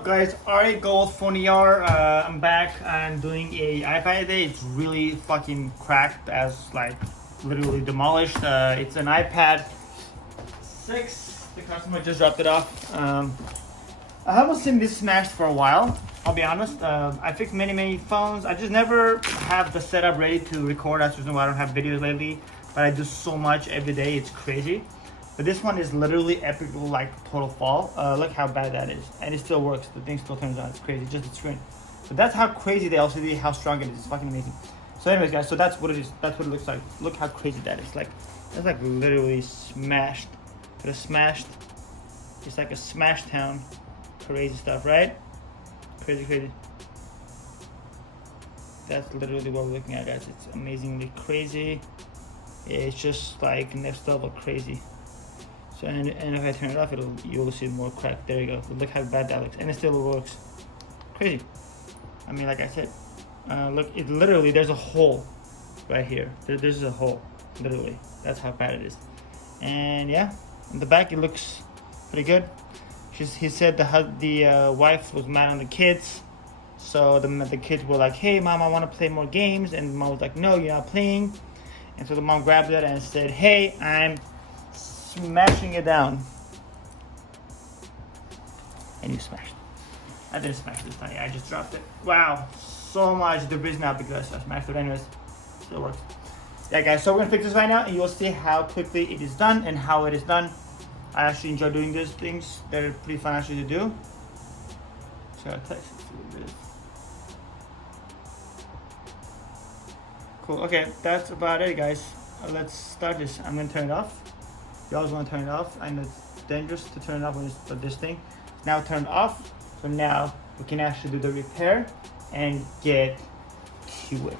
up, guys? Alright, go with PHON-ER. I'm back and doing a iPad today. It's really fucking cracked, as like literally demolished. It's an iPad 6. The customer just dropped it off. I haven't seen this smashed for a while, I'll be honest. I fixed many phones. I just never have the setup ready to record. That's the reason why I don't have videos lately. But I do so much every day, it's crazy. But this one is literally epic, like total fall. Look how bad that is. And it still works. The thing still turns on. It's crazy, just the screen. So that's how crazy the LCD, how strong it is. It's fucking amazing. So anyways, guys, so that's what it is. That's what it looks like. Look how crazy that is. Like, that's like literally smashed. But it's smashed. It's like a smash town. Crazy stuff, right? Crazy. That's literally what we're looking at, guys. It's amazingly crazy. It's just like next level crazy. So and if I turn it off, you'll see more crack. There you go. Look how bad that looks, and it still works. Crazy. I mean, like I said, look. It literally, there's a hole right here. There's a hole, literally. That's how bad it is. And yeah, in the back it looks pretty good. He said the wife was mad on the kids, so the kids were like, "Hey, mom, I want to play more games," and mom was like, "No, you're not playing." And so the mom grabbed it and said, "Hey, I'm smashing it down." And you smashed it. I didn't smash this time. I just dropped it. Wow, so much debris now because I smashed it. Anyways, still works. Yeah, guys. So we're gonna fix this right now, and you will see how quickly it is done and how it is done. I actually enjoy doing these things. They're pretty fun actually to do. So I'll text it to this. Cool. Okay, that's about it, guys. Let's start this. I'm gonna turn it off. You always want to turn it off. I know it's dangerous to turn it off when it's this thing. It's now turned off. So now we can actually do the repair and get to it.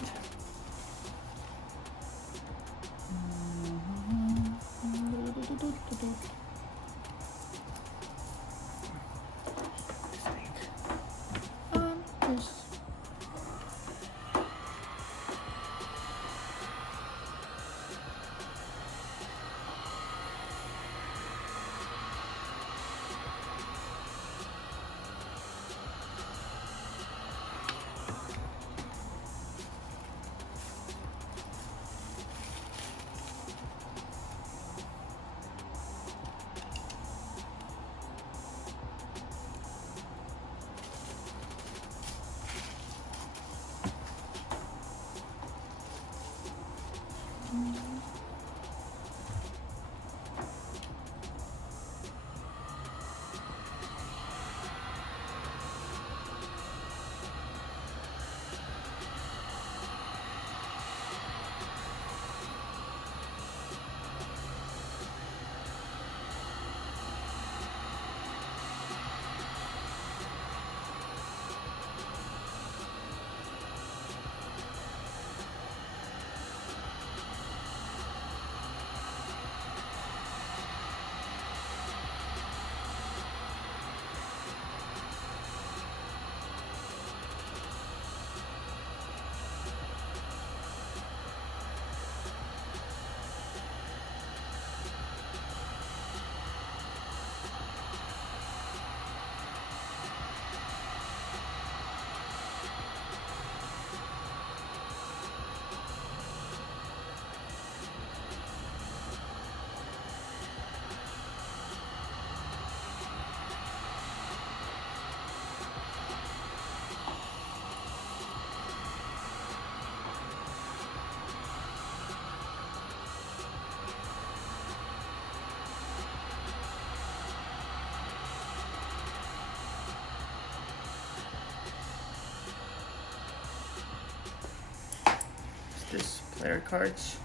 This player cards,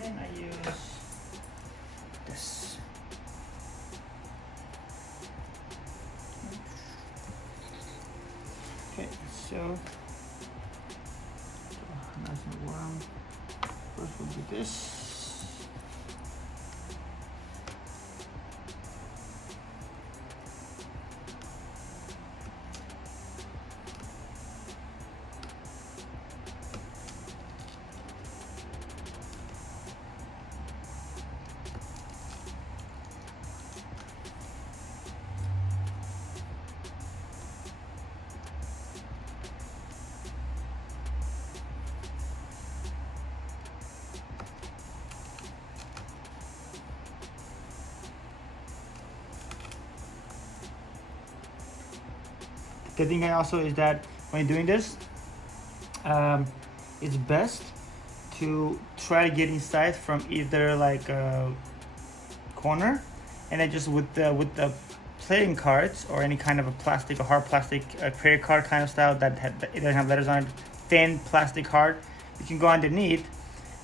and I use this. Okay, so nice and warm. First we'll do this. The thing also is that when you're doing this, it's best to try to get inside from either like a corner, and then just with the playing cards or any kind of a plastic, a hard plastic, credit card kind of style that it doesn't have letters on it, thin plastic card, you can go underneath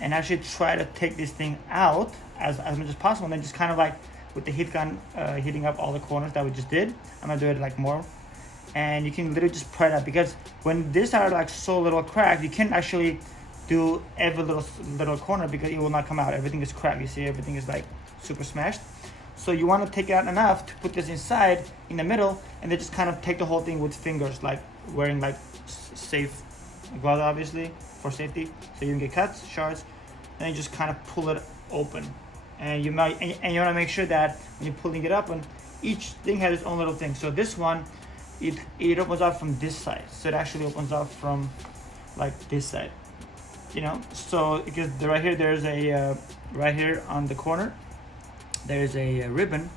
and actually try to take this thing out as much as possible, and then just kind of like with the heat gun heating up all the corners that we just did. I'm gonna do it like more, and you can literally just pry it out, because when these are like so little cracked, you can't actually do every little corner because it will not come out. Everything is cracked. You see, everything is like super smashed. So you want to take it out enough to put this inside in the middle, and then just kind of take the whole thing with fingers, like wearing like safe gloves, obviously for safety, so you don't get cuts, shards, and you just kind of pull it open. And you want to make sure that when you're pulling it up, and each thing has its own little thing. So this one, it opens up from this side, so it actually opens up from like this side, you know. So because right here there's a right here on the corner there's a ribbon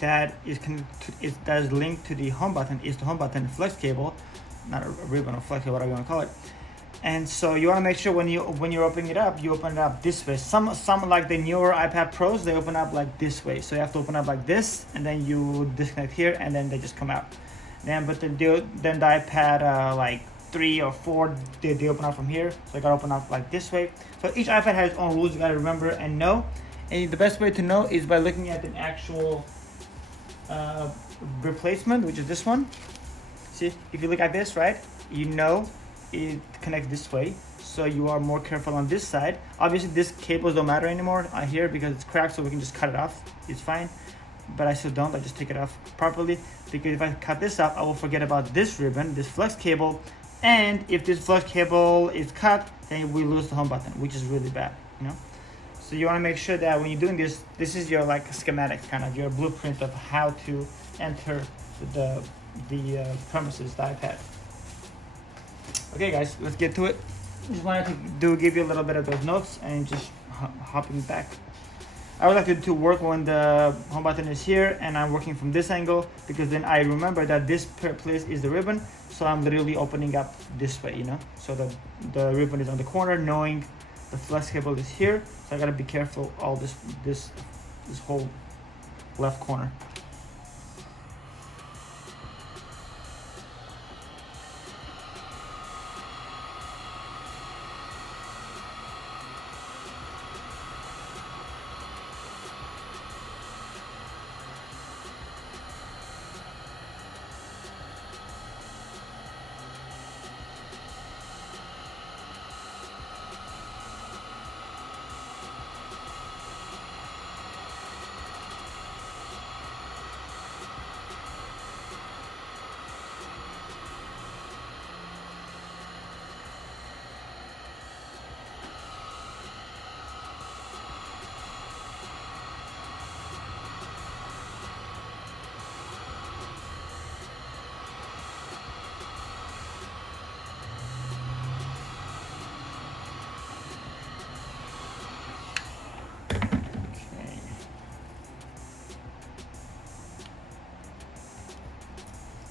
that is linked to the home button. Is the home button flex cable, not a ribbon or flex cable, whatever you want to call it. And so you want to make sure when you're opening it up, you open it up this way. Some like the newer iPad Pros, they open up like this way. So you have to open up like this, and then you disconnect here, and then they just come out. Then the iPad like 3 or 4, they open up from here. So you gotta open up like this way. So each iPad has its own rules. You gotta remember and know. And the best way to know is by looking at an actual replacement, which is this one. See, if you look at this, right, you know it connects this way, so you are more careful on this side. Obviously this cables don't matter anymore here because it's cracked, so we can just cut it off. It's fine, but I still don't. I just take it off properly, because if I cut this off, I will forget about this ribbon, this flex cable, and if this flex cable is cut, then we lose the home button, which is really bad, you know. So you want to make sure that when you're doing this is your like schematic, kind of your blueprint of how to enter the premises, the iPad. Okay guys, let's get to it. Just wanted to give you a little bit of those notes and just hopping back. I would like to work when the home button is here and I'm working from this angle, because then I remember that this place is the ribbon, so I'm literally opening up this way, you know. So the ribbon is on the corner, knowing the flex cable is here, so I gotta be careful all this whole left corner.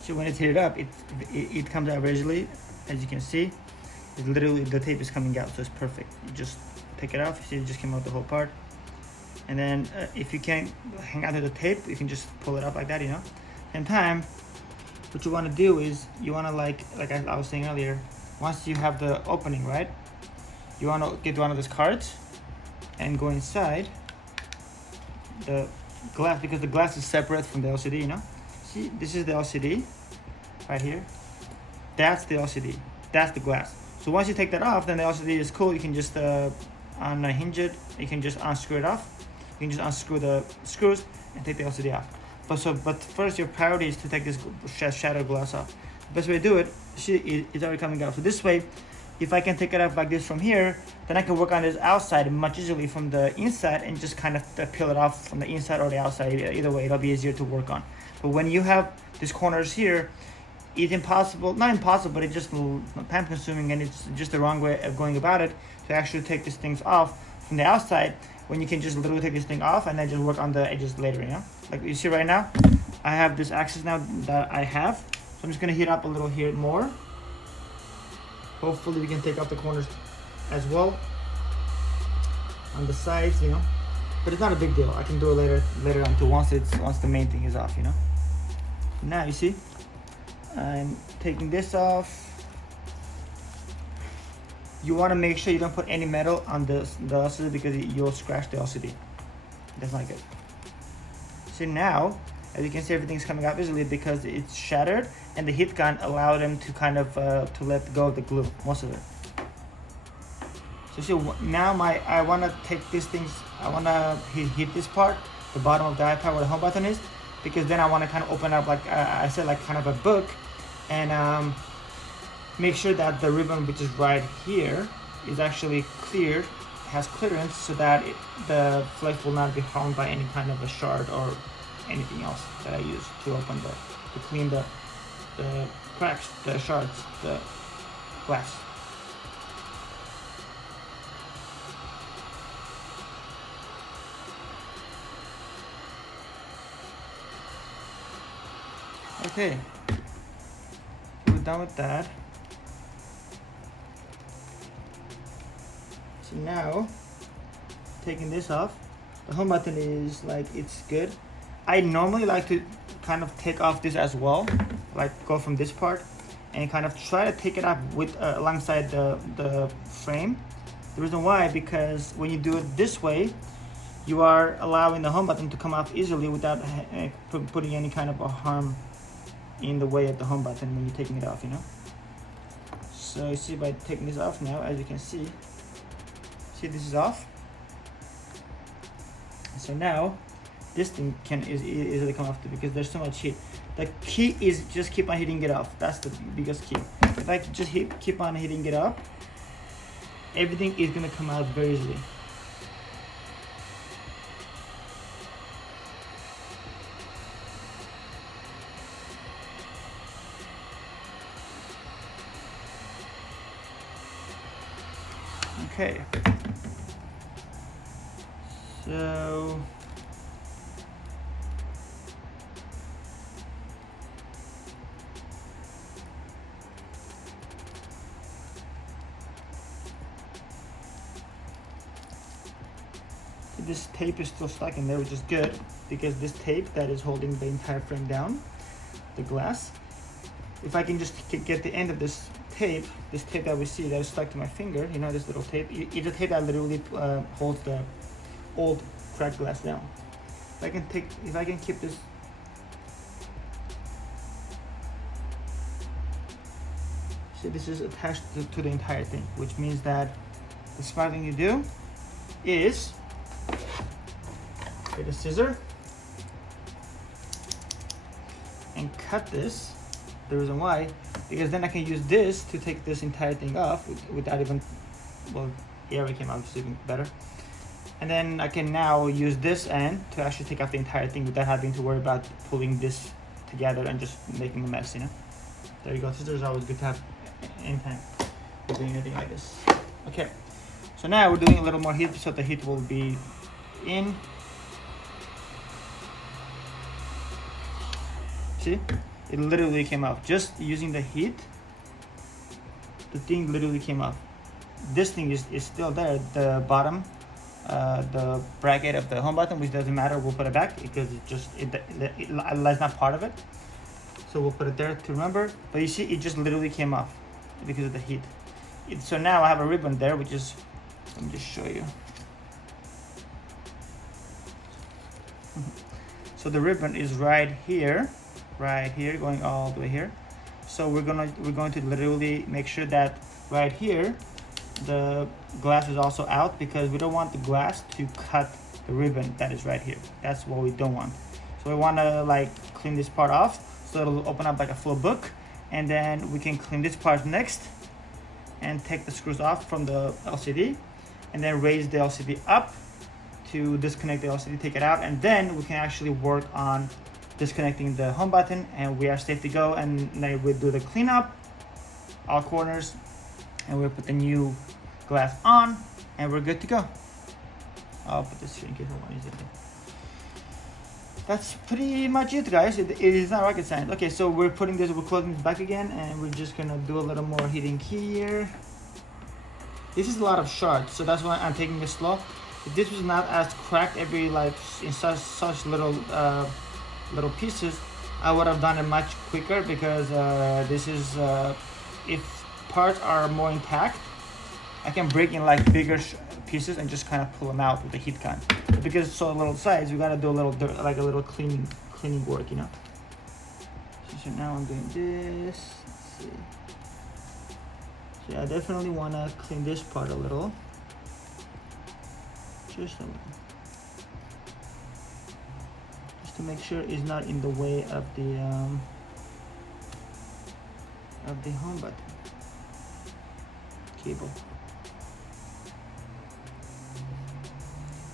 So when it's heated up, it comes out visually, as you can see. It's literally, the tape is coming out, so it's perfect. You just take it off. You see, it just came out the whole part. And then if you can't hang out to the tape, you can just pull it up like that, you know. Same time, what you want to do is you want to like I was saying earlier, once you have the opening, right, you want to get one of those cards and go inside the glass, because the glass is separate from the LCD, you know. See, this is the LCD right here. That's the LCD. That's the glass. So once you take that off, then the LCD is cool. You can just unhinge it. You can just unscrew it off. You can just unscrew the screws and take the LCD off. But first, your priority is to take this shadow glass off. The best way to do it, see, it's already coming out. So this way, if I can take it off like this from here, then I can work on this outside much easily from the inside and just kind of peel it off from the inside or the outside. Either way, it'll be easier to work on. But when you have these corners here, it's impossible, not impossible, but it's just time consuming, and it's just the wrong way of going about it to actually take these things off from the outside, when you can just literally take this thing off and then just work on the edges later, you know? Like you see right now, I have this axis now that I have. I'm just gonna heat up a little here more. Hopefully we can take off the corners as well on the sides, you know. But it's not a big deal. I can do it later on too, once the main thing is off, you know. Now you see, I'm taking this off. You want to make sure you don't put any metal on the LCD because you'll scratch the LCD. That's not good. So now, as you can see, everything's coming out easily because it's shattered, and the heat gun allowed them to kind of to let go of the glue, most of it. So see, now I want to take these things. I want to hit this part, the bottom of the iPad where the home button is, because then I want to kind of open up, like I said, like kind of a book, and make sure that the ribbon, which is right here, is actually cleared, has clearance, so that the flex will not be harmed by any kind of a shard or anything else that I use to open to clean the cracks, the shards, the glass. Okay, we're done with that. So now, taking this off, the home button is like, it's good. I normally like to kind of take off this as well, like go from this part and kind of try to take it up with alongside the frame. The reason why, because when you do it this way, you are allowing the home button to come off easily without putting any kind of a harm in the way of the home button when you're taking it off, you know. So you see, by taking this off now, as you can see this is off. So now this thing can easily come off too, because there's so much heat. The key is just keep on heating it up. That's the biggest key. If I just keep on heating it up, everything is gonna come out very easily. Okay, so this tape is still stuck in there, which is good, because this tape that is holding the entire frame down, the glass, if I can just get the end of this tape that we see that is stuck to my finger, you know, this little tape, it's a tape that literally holds the old cracked glass down. If I can keep this, see, this is attached to the entire thing, which means that the smart thing you do is get a scissor and cut this. The reason why, because then I can use this to take this entire thing off without even, well, here it came out, which is even better. And then I can now use this end to actually take off the entire thing without having to worry about pulling this together and just making a mess, you know. There you go. Scissors are always good to have anytime you're doing anything like this. Okay, so now we're doing a little more heat, so the heat will be in. See? It literally came off. Just using the heat, the thing literally came off. This thing is still there, the bottom, the bracket of the home button, which doesn't matter. We'll put it back because that's not part of it. So we'll put it there to remember. But you see, it just literally came off because of the heat. So now I have a ribbon there, which is, let me just show you. So the ribbon is right here, going all the way here. So we're going to literally make sure that right here the glass is also out, because we don't want the glass to cut the ribbon that is right here. That's what we don't want. So we want to like clean this part off so it'll open up like a full book, and then we can clean this part next and take the screws off from the LCD, and then raise the LCD up to disconnect the LCD, take it out, and then we can actually work on disconnecting the home button, and we are safe to go. And then we'll do the cleanup, all corners, and we'll put the new glass on, and we're good to go. I'll put this here in case I want to use it. that's pretty much it, guys. It is not rocket science. Okay, so we're putting this, we're closing this back again, and we're just gonna do a little more heating here. This is a lot of shards, so that's why I'm taking it slow. If this was not as cracked every like in such little little pieces, I would have done it much quicker, because this is if parts are more intact, I can break in like bigger pieces and just kind of pull them out with the heat gun. But because it's so little size, we gotta do a little like a little cleaning work, you know. So now I'm doing this. Let's see. So I definitely wanna clean this part a little, just a little, just to make sure it's not in the way of the home button cable.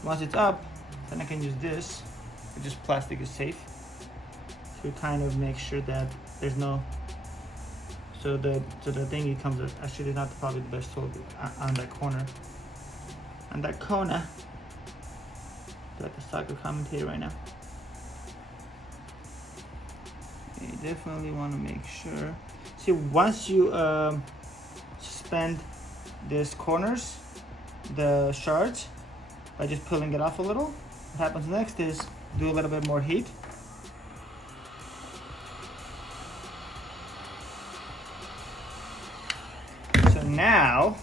Once it's up, then I can use this. It's just plastic is safe to kind of make sure that there's no. So the thing it comes. Actually, not probably the best tool on that corner. On that corner, like a soccer commentator right now. You definitely want to make sure. See, once you suspend these corners, the shards, by just pulling it off a little, what happens next is do a little bit more heat. So now,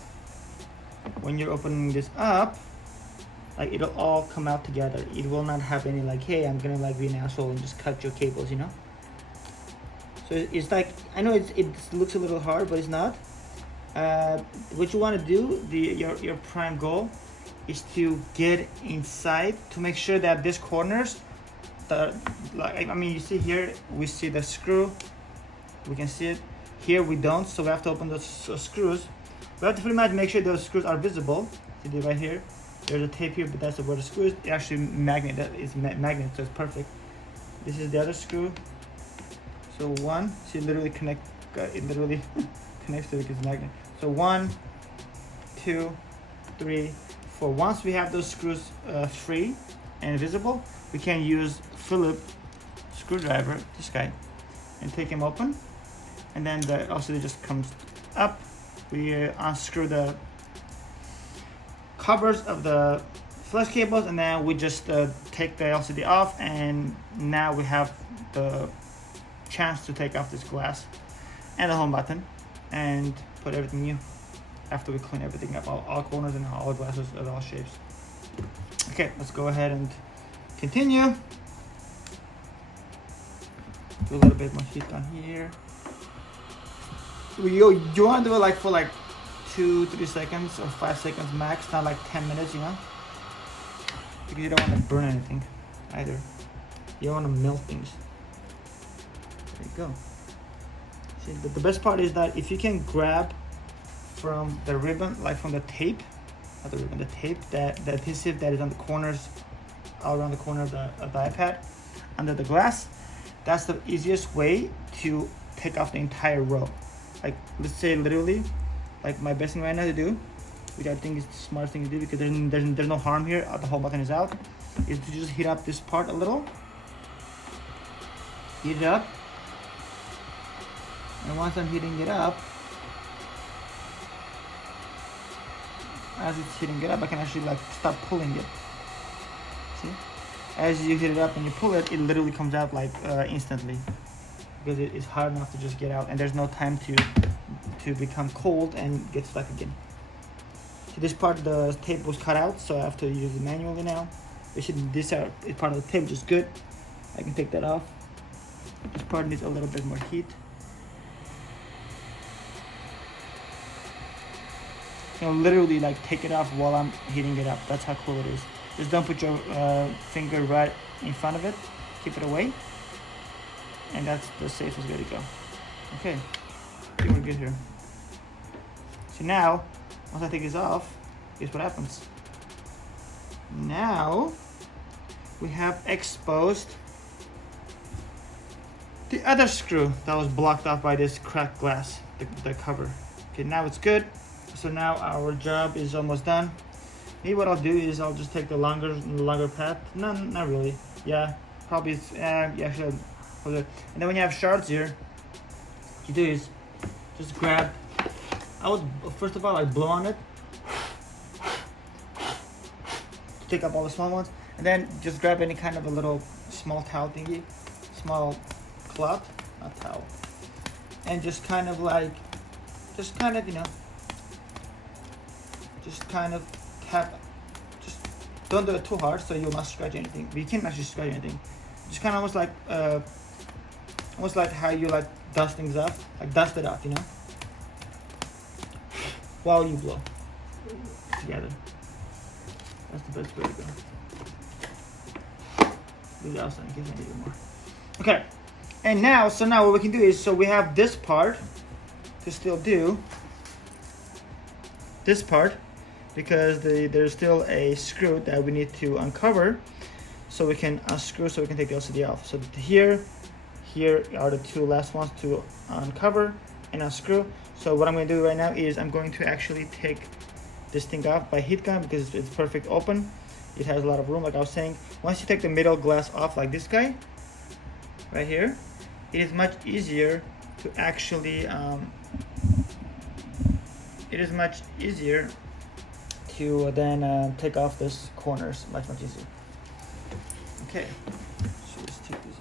when you're opening this up, like it'll all come out together. It will not have any like, hey, I'm gonna like be an asshole and just cut your cables, you know? So it's like, I know it looks a little hard, but it's not. What you want to do, your prime goal, is to get inside to make sure that these corners, I mean, you see here, we see the screw, we can see it. Here we don't, so we have to open those screws. We have to pretty much make sure those screws are visible. See right here, there's a tape here, but that's where the screw is. It actually magnet, that is magnet, so it's perfect. This is the other screw. So one, see, literally it literally connects to the magnet. So 1, 2, 3, 4. Once we have those screws free and visible, we can use Phillips screwdriver, this guy, and take him open. And then the LCD just comes up. We unscrew the covers of the flash cables, and then we just take the LCD off, and now we have the chance to take off this glass and the home button and put everything new after we clean everything up, all corners and all glasses of all shapes. Okay, let's go ahead and continue. Do a little bit more heat on here. You want to do it like for like 2-3 seconds or 5 seconds max, not like 10 minutes, you know, because you don't want to burn anything either. You don't want to melt things. There you go. See, the best part is that if you can grab from the ribbon, like from the tape, not the ribbon, the tape, the adhesive that is on the corners, all around the corner of the iPad, under the glass, that's the easiest way to take off the entire row. Like, let's say literally, like my best thing right now to do, which I think is the smartest thing to do, because there's no harm here, the whole button is out, is to just heat up this part a little. Heat it up. And once I'm heating it up, as it's heating it up, I can actually like stop pulling it. See? As you heat it up and you pull it, it literally comes out like instantly, because it is hard enough to just get out, and there's no time to become cold and get stuck again. So this part, the tape was cut out, so I have to use it manually now. This is part of the tape, which is good. I can take that off. This part needs a little bit more heat. You know, literally like take it off while I'm heating it up. That's how cool it is. Just don't put your finger right in front of it. Keep it away. And that's the safest way to go. Okay, I think we're good here. So now, once I take this off, here's what happens. Now, we have exposed the other screw that was blocked off by this cracked glass, the cover. Okay, now it's good. So now our job is almost done. Maybe what I'll do is I'll just take the longer path. No, not really. Yeah, Probably it's, yeah, sure. And then when you have shards here, what you do is just grab, I would first of all like blow on it to take up all the small ones, and then just grab any kind of a little small towel thingy, small cloth, not towel, and just kind of like, just kind of, you know, just kind of tap, just don't do it too hard so you'll not scratch anything, but you can't actually scratch anything. Just kind of almost like how you like dust things off, like dust it off, you know, while you blow together. That's the best way to go. Do the outside in case I need it more. Okay, and now, so now what we can do is, so we have this part to still do, this part, because there's still a screw that we need to uncover, so we can unscrew, so we can take the LCD off. So here are the two last ones to uncover and unscrew. So what I'm going to do right now is I'm going to actually take this thing off by heat gun because it's perfect open. It has a lot of room, like I was saying. Once you take the middle glass off, like this guy right here, it is much easier to actually then take off this corners, much easier. Okay, so let's take this off.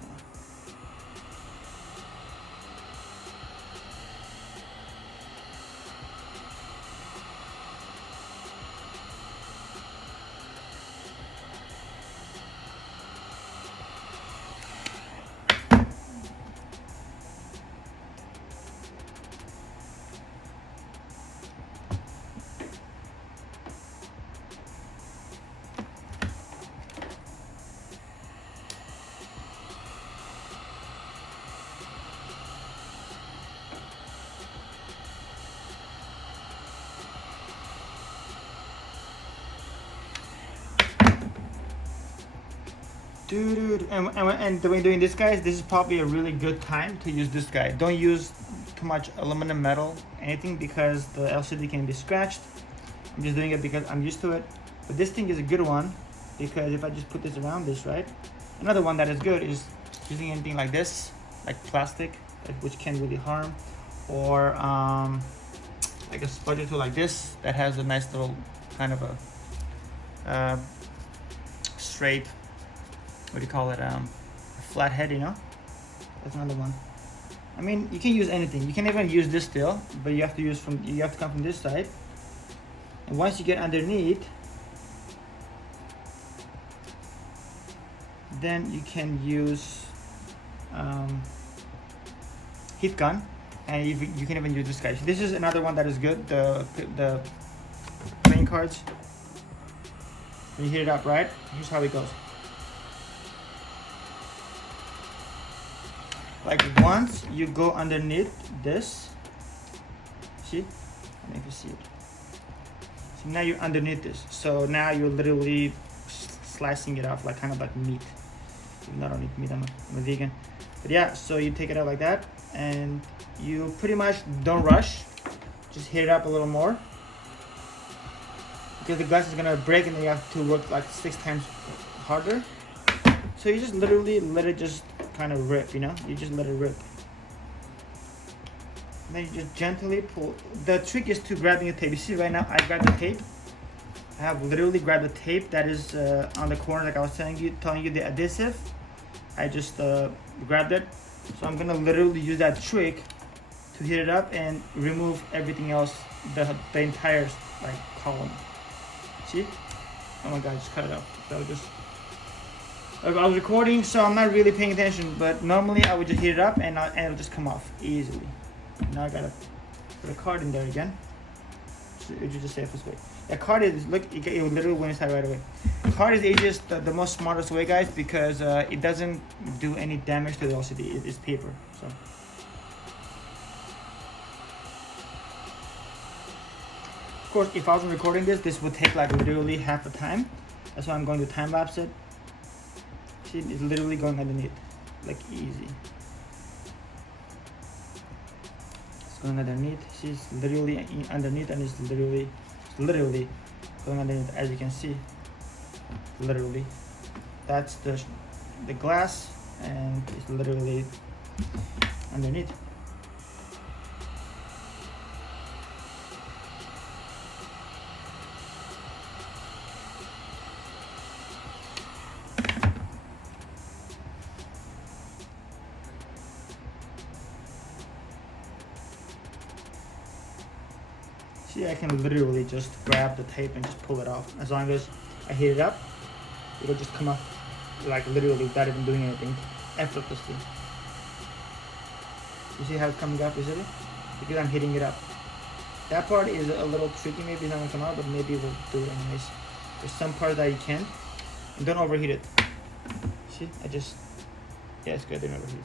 And the way doing this, guys, this is probably a really good time to use this guy. Don't use too much aluminum, metal, anything, because the LCD can be scratched. I'm just doing it because I'm used to it. But this thing is a good one because if I just put this around this, right? Another one that is good is using anything like this, like plastic, which can really harm, or like a spudger tool like this that has a nice little kind of a straight, what do you call it, flat head, you know. That's another one. I mean, you can use anything. You can even use this still, but you have to come from this side. And once you get underneath, then you can use heat gun, and you can even use this guy. This is another one that is good, the playing cards. When you heat it up, right, here's how it goes. Like once you go underneath this, see? I don't know if you see it. So now you're underneath this. So now you're literally slicing it off like kind of like meat. Even though I don't eat meat, I'm a vegan. But yeah, so you take it out like that, and you pretty much don't rush. Just heat it up a little more, because the glass is gonna break and then you have to work like 6 times harder. So you just literally let it just kind of rip, you know? You just let it rip. And then you just gently pull. The trick is to grabbing the tape. You see right now, I grabbed the tape. I have literally grabbed the tape that is on the corner, like I was telling you the adhesive. I just grabbed it. So I'm gonna literally use that trick to heat it up and remove everything else, the entire like column. See? Oh my god, I just cut it out. So I was recording, so I'm not really paying attention, but normally I would just heat it up and it'll just come off easily. Now I gotta put a card in there again. So it's just the safest way. A card is, look, it literally went inside right away. Card is the easiest, the most smartest way, guys, because it doesn't do any damage to the LCD. It's paper, so. Of course, if I wasn't recording this would take like literally half the time. That's why I'm going to time lapse it. See, it's literally going underneath, like easy. It's going underneath. See, it's literally underneath, and it's literally going underneath, as you can see. Literally, that's the the glass, and it's literally underneath. See, I can literally just grab the tape and just pull it off. As long as I heat it up, it'll just come off like literally without even doing anything, effortlessly. You see how it's coming off easily? Because I'm heating it up. That part is a little tricky, maybe it's not gonna come out, but maybe we'll do it anyways. There's some parts that you can, and don't overheat it. See, yeah, it's good, I didn't overheat it.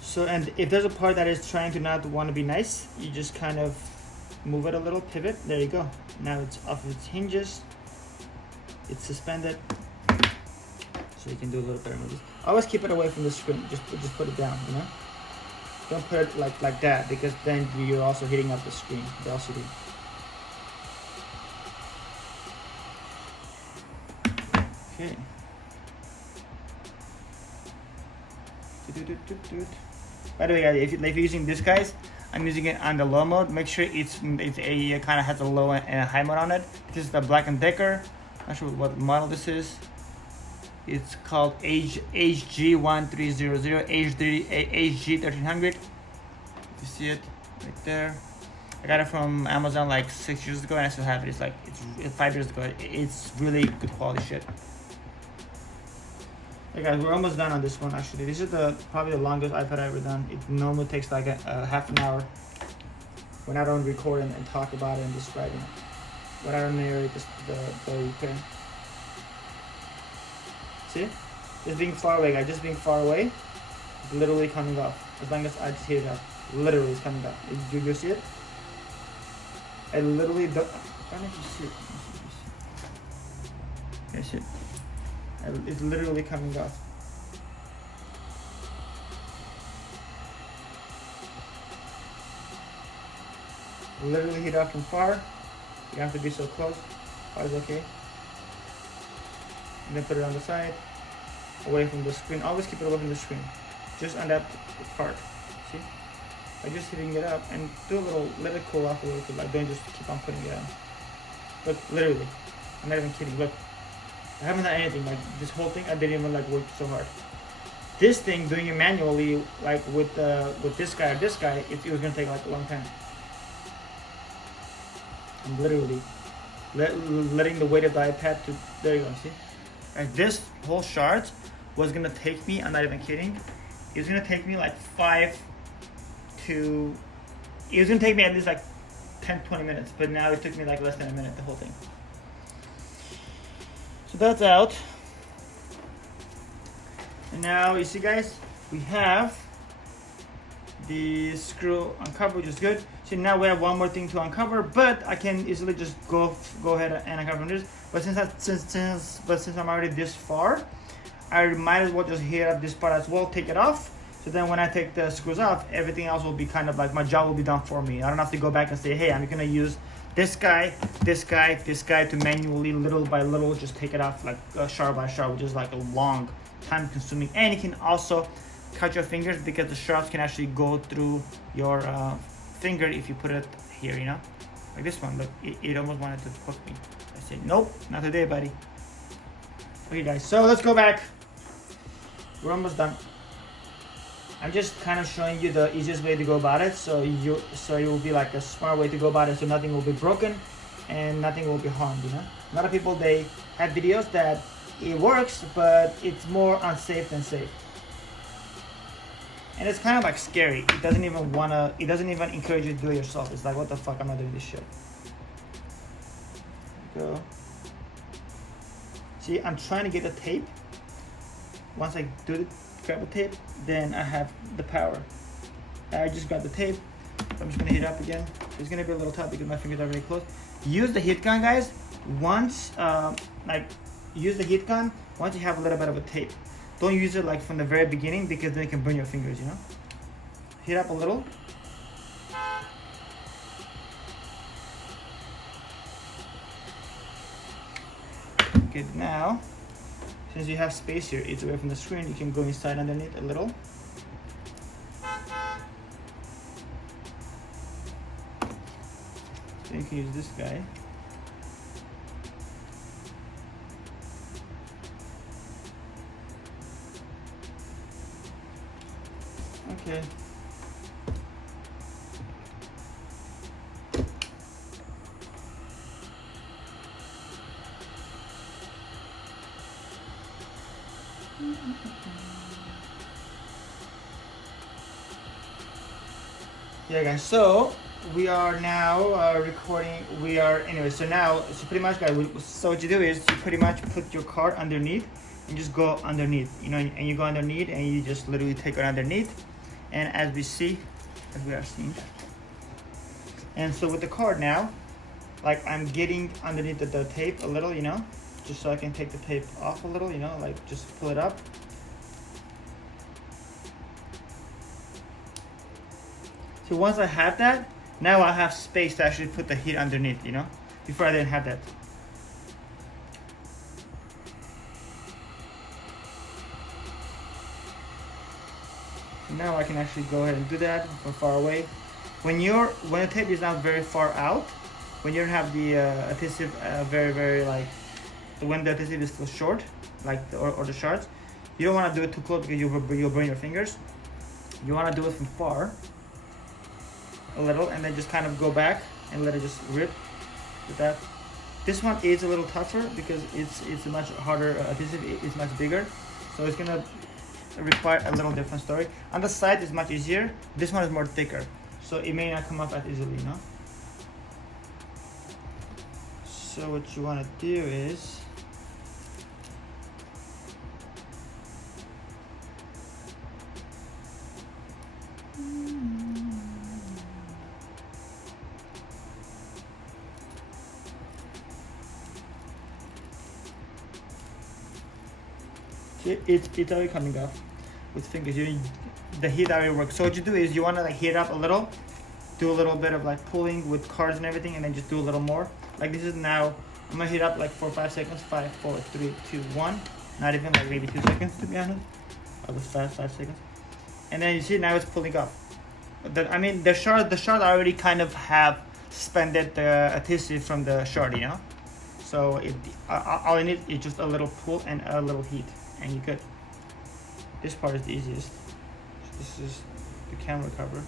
So, and if there's a part that is trying to not want to be nice, you just kind of move it a little, pivot, there you go. Now it's off its hinges, it's suspended, so you can do a little better with this. Always keep it away from the screen, just put it down, you know? Don't put it like that, because then you're also heating up the screen, the LCD. Okay. By the way, guys, if you're using this, guys, I'm using it on the low mode. Make sure it kind of has a low and a high mode on it. This is the Black & Decker. Not sure what model this is. It's called HG1300, HG1300. You see it right there. I got it from Amazon like 6 years ago, and I still have it. It's 5 years ago. It's really good quality shit. Hey guys, we're almost done on this one. Actually, this is probably the longest iPad I've ever done. It normally takes like a half an hour when I don't record and talk about it and describe it. When I don't narrate the repair. See? Just being far away, guys. Just being far away, it's literally coming off. As long as I just heat it up, literally it's coming off. Do you see it? I literally don't. I don't know if you see it. Okay, see it. It's literally coming off. Literally heat up from far. You don't have to be so close. Far is okay. And then put it on the side, away from the screen. Always keep it away from the screen. Just on that part. See? I'm just heating it up and let it cool off a little bit. Like, don't just keep on putting it on. Look, literally. I'm not even kidding. Look. I haven't done anything, like this whole thing, I didn't even like work so hard. This thing, doing it manually, like with this guy or this guy, it was gonna take like a long time. I'm literally letting the weight of the iPad to, there you go, see? And this whole shard was gonna take me, I'm not even kidding, it was gonna take me like it was gonna take me at least like 10-20 minutes, but now it took me like less than a minute, the whole thing. So that's out. And now you see, guys, we have the screw uncovered, which is good. So now we have one more thing to uncover, but I can easily just go ahead and uncover this. But since I'm already this far, I might as well just heat up this part as well, take it off. So then when I take the screws off, everything else will be kind of like, my job will be done for me. I don't have to go back and say, hey, I'm gonna use this guy to manually, little by little, just take it off like shard by shard, which is like a long, time-consuming. And you can also cut your fingers because the shards can actually go through your finger if you put it here, you know, like this one. Look, it almost wanted to hook me. I said, nope, not today, buddy. Okay, guys. So let's go back. We're almost done. I'm just kind of showing you the easiest way to go about it, so it will be like a smart way to go about it, so nothing will be broken and nothing will be harmed, you know. A lot of people, they have videos that it works, but it's more unsafe than safe. And it's kind of like scary. It doesn't even encourage you to do it yourself. It's like, what the fuck, I'm not doing this shit. Go. See, I'm trying to get the tape. Once I do the grab the tape, then I have the power. I just grabbed the tape. I'm just gonna heat it up again. It's gonna be a little tough because my fingers are very close. Use the heat gun, guys. Once, use the heat gun once you have a little bit of a tape. Don't use it like from the very beginning because then it can burn your fingers, you know. Heat up a little. Okay, now since you have space here, it's away from the screen, you can go inside underneath a little. So you can use this guy. Okay. Yeah guys, so we are now recording. So now, so pretty much guys, so what you do is you pretty much put your card underneath and just go underneath, you know, and you go underneath and you just literally take it underneath. And as we are seeing, and so with the card now, like I'm getting underneath the tape a little, you know, just so I can take the tape off a little, you know, like just pull it up. So once I have that, now I have space to actually put the heat underneath, you know? Before I didn't have that. So now I can actually go ahead and do that from far away. When the tape is not very far out, when you don't have the adhesive very like, when the adhesive is still short, like or the shards, you don't want to do it too close because you'll burn your fingers. You want to do it from far. A little, and then just kind of go back and let it just rip with that. This one is a little tougher because it's a much harder adhesive. It's much bigger, so it's gonna require a little different story. On the side is much easier. This one is more thicker, so it may not come off as easily, you know. So what you want to do is, it's already coming off with fingers. The heat already works. So what you do is you want to like heat it up a little, do a little bit of like pulling with cards and everything, and then just do a little more. Like this is now, I'm gonna heat up like for 5 seconds. 5, 4, 3, 2, 1. Not even like maybe 2 seconds to be honest. I was fast 5 seconds. And then you see now it's pulling off. I mean the shard already kind of have suspended the adhesive from the shard, you know. So all you need is just a little pull and a little heat, and you could. This part is the easiest. This is the camera cover.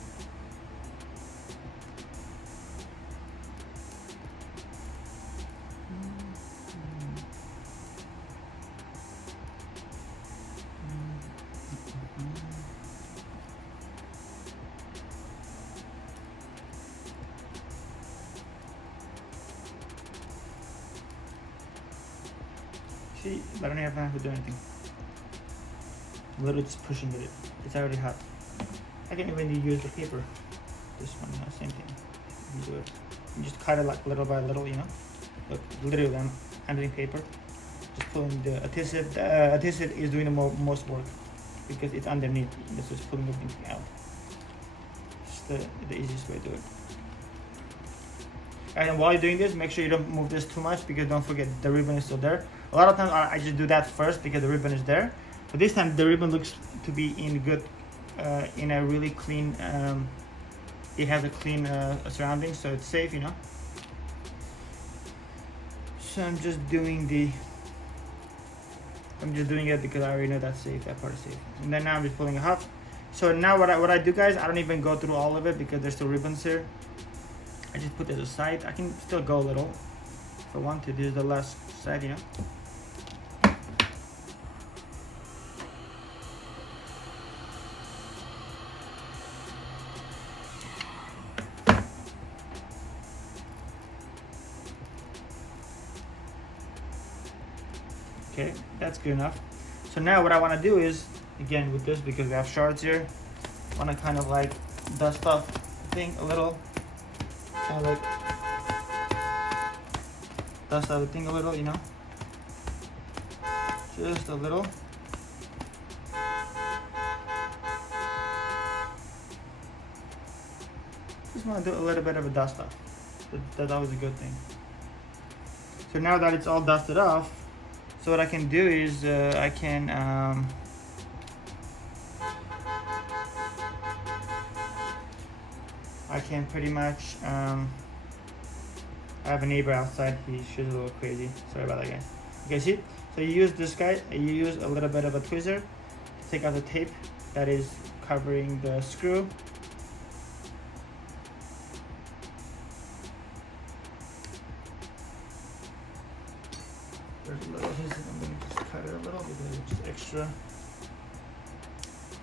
See, I don't even have to do anything. I'm literally just pushing it. It's already hot. I can even use the paper. This one, same thing. You do it. You just cut it like little by little, you know. Look, literally, I'm doing paper. Just pulling the adhesive. The adhesive is doing the most work because it's underneath. This is pulling everything out. It's the easiest way to do it. And while you're doing this, make sure you don't move this too much because don't forget the ribbon is still there. A lot of times I just do that first because the ribbon is there. But this time the ribbon looks to be in good, in a really clean, it has a clean surrounding, so it's safe, you know. So I'm just doing it because I already know that's safe, that part is safe. And then now I'm just pulling it off. So now what I do guys, I don't even go through all of it because there's still ribbons here. I just put this aside. I can still go a little if I want to. This is the last side, you know. Okay, that's good enough. So now what I want to do is, again with this, because we have shards here, I want to kind of like dust off the thing a little. Kind of like dust out the thing a little, you know. Just a little. Just want to do a little bit of a dust off. That's always a good thing. So now that it's all dusted off, So what I can do is I can pretty much I have a neighbor outside. She's a little crazy. Sorry about that, guys. Okay, see? So you use this guy. You use a little bit of a tweezer to take out the tape that is covering the screw. There's a little. I'm going to just cut it a little because it's just extra.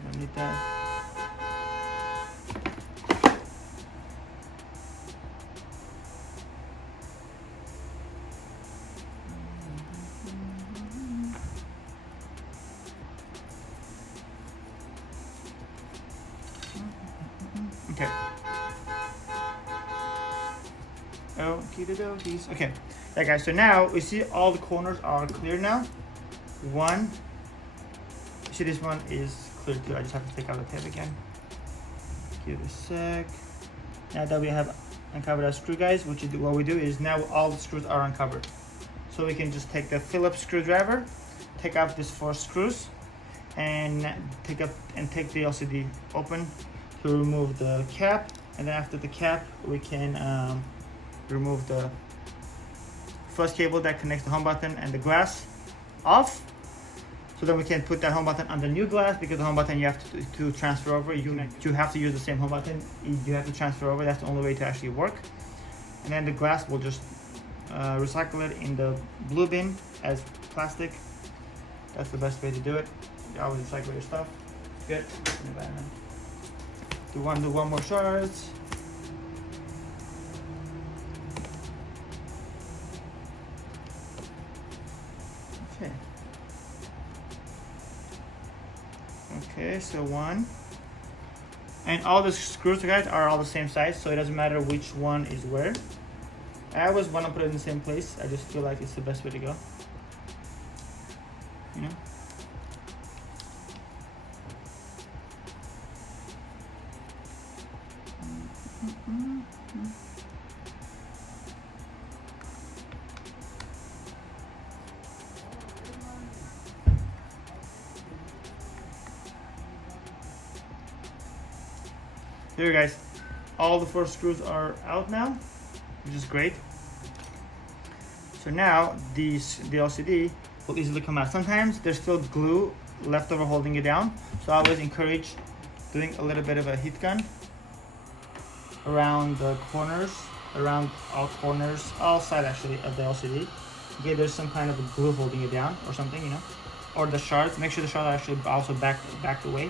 Don't need that. Okay. Okie dokies. Okay. Yeah, guys. So now we see all the corners are clear now. One. See, this one is clear too. I just have to take out the tape again. Give it a sec. Now that we have uncovered our screw, guys, what we do is now all the screws are uncovered. So we can just take the Phillips screwdriver, take out these 4 screws, and take the LCD open to remove the cap. And then after the cap, we can remove the first cable that connects the home button and the glass off. So then we can put that home button on the new glass, because the home button you have to transfer over. You have to use the same home button. You have to transfer over. That's the only way to actually work. And then the glass will just recycle it in the blue bin as plastic. That's the best way to do it. You always recycle your stuff. Good. Do one more charge. Okay. Okay, so 1. And all the screws, guys, are all the same size, so it doesn't matter which one is where. I always want to put it in the same place. I just feel like it's the best way to go. You know? There, guys, all the 4 screws are out now, which is great. So now the LCD will easily come out. Sometimes there's still glue left over holding it down, so I always encourage doing a little bit of a heat gun around the corners, around all corners, all sides actually of the LCD. Okay, there's some kind of a glue holding it down or something, you know, or the shards. Make sure the shards are actually also backed away.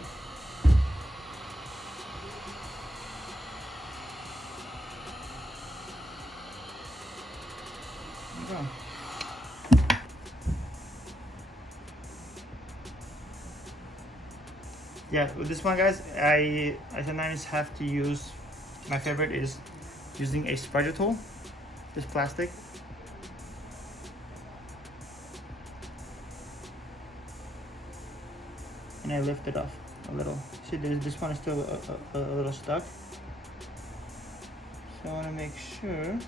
Yeah, with this one, guys, I sometimes have to use, my favorite is using a spreader tool, this plastic. And I lift it off a little. See, this one is still a little stuck. So I want to make sure.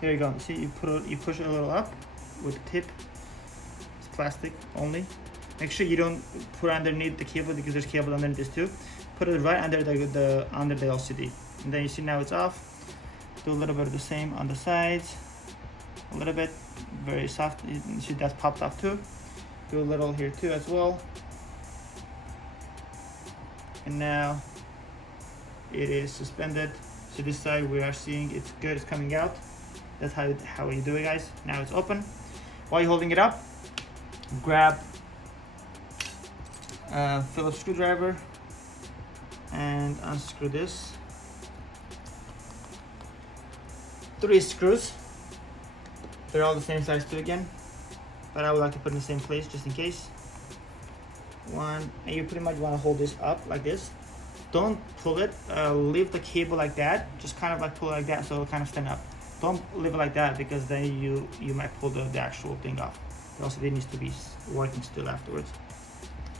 There you go. See, you push it a little up with the tip. It's plastic only. Make sure you don't put underneath the cable, because there's cable underneath this too. Put it right under the LCD, and then you see now it's off. Do a little bit of the same on the sides. A little bit, very soft. You see that's popped off too. Do a little here too as well. And now it is suspended. So this side we are seeing it's good. It's coming out. That's how you do it, guys. Now it's open. While you're holding it up, grab a Phillips screwdriver and unscrew this. 3 screws. They're all the same size too again, but I would like to put in the same place just in case. 1, and you pretty much want to hold this up like this. Don't pull it. Leave the cable like that. Just kind of like pull it like that so it'll kind of stand up. Don't leave it like that, because then you might pull the actual thing off. The LCD needs to be working still afterwards,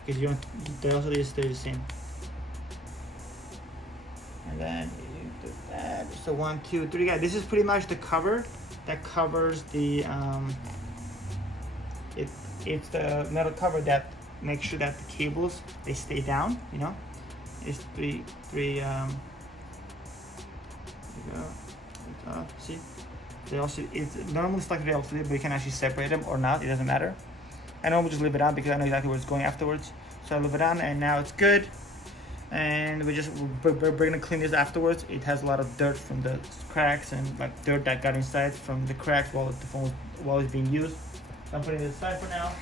because the LCD is still the same. And then you So 1, 2, 3 guys. This is pretty much the cover that covers the it's the metal cover that makes sure that the cables they stay down. You know, it's three. There you go. See, they also it's normally stuck to LCD, but you can actually separate them or not. It doesn't matter. I normally just leave it on because I know exactly where it's going afterwards. So I leave it on, and now it's good. And we're gonna clean this afterwards. It has a lot of dirt from the cracks and like dirt that got inside from the cracks while the phone it's being used. So I'm putting it aside for now.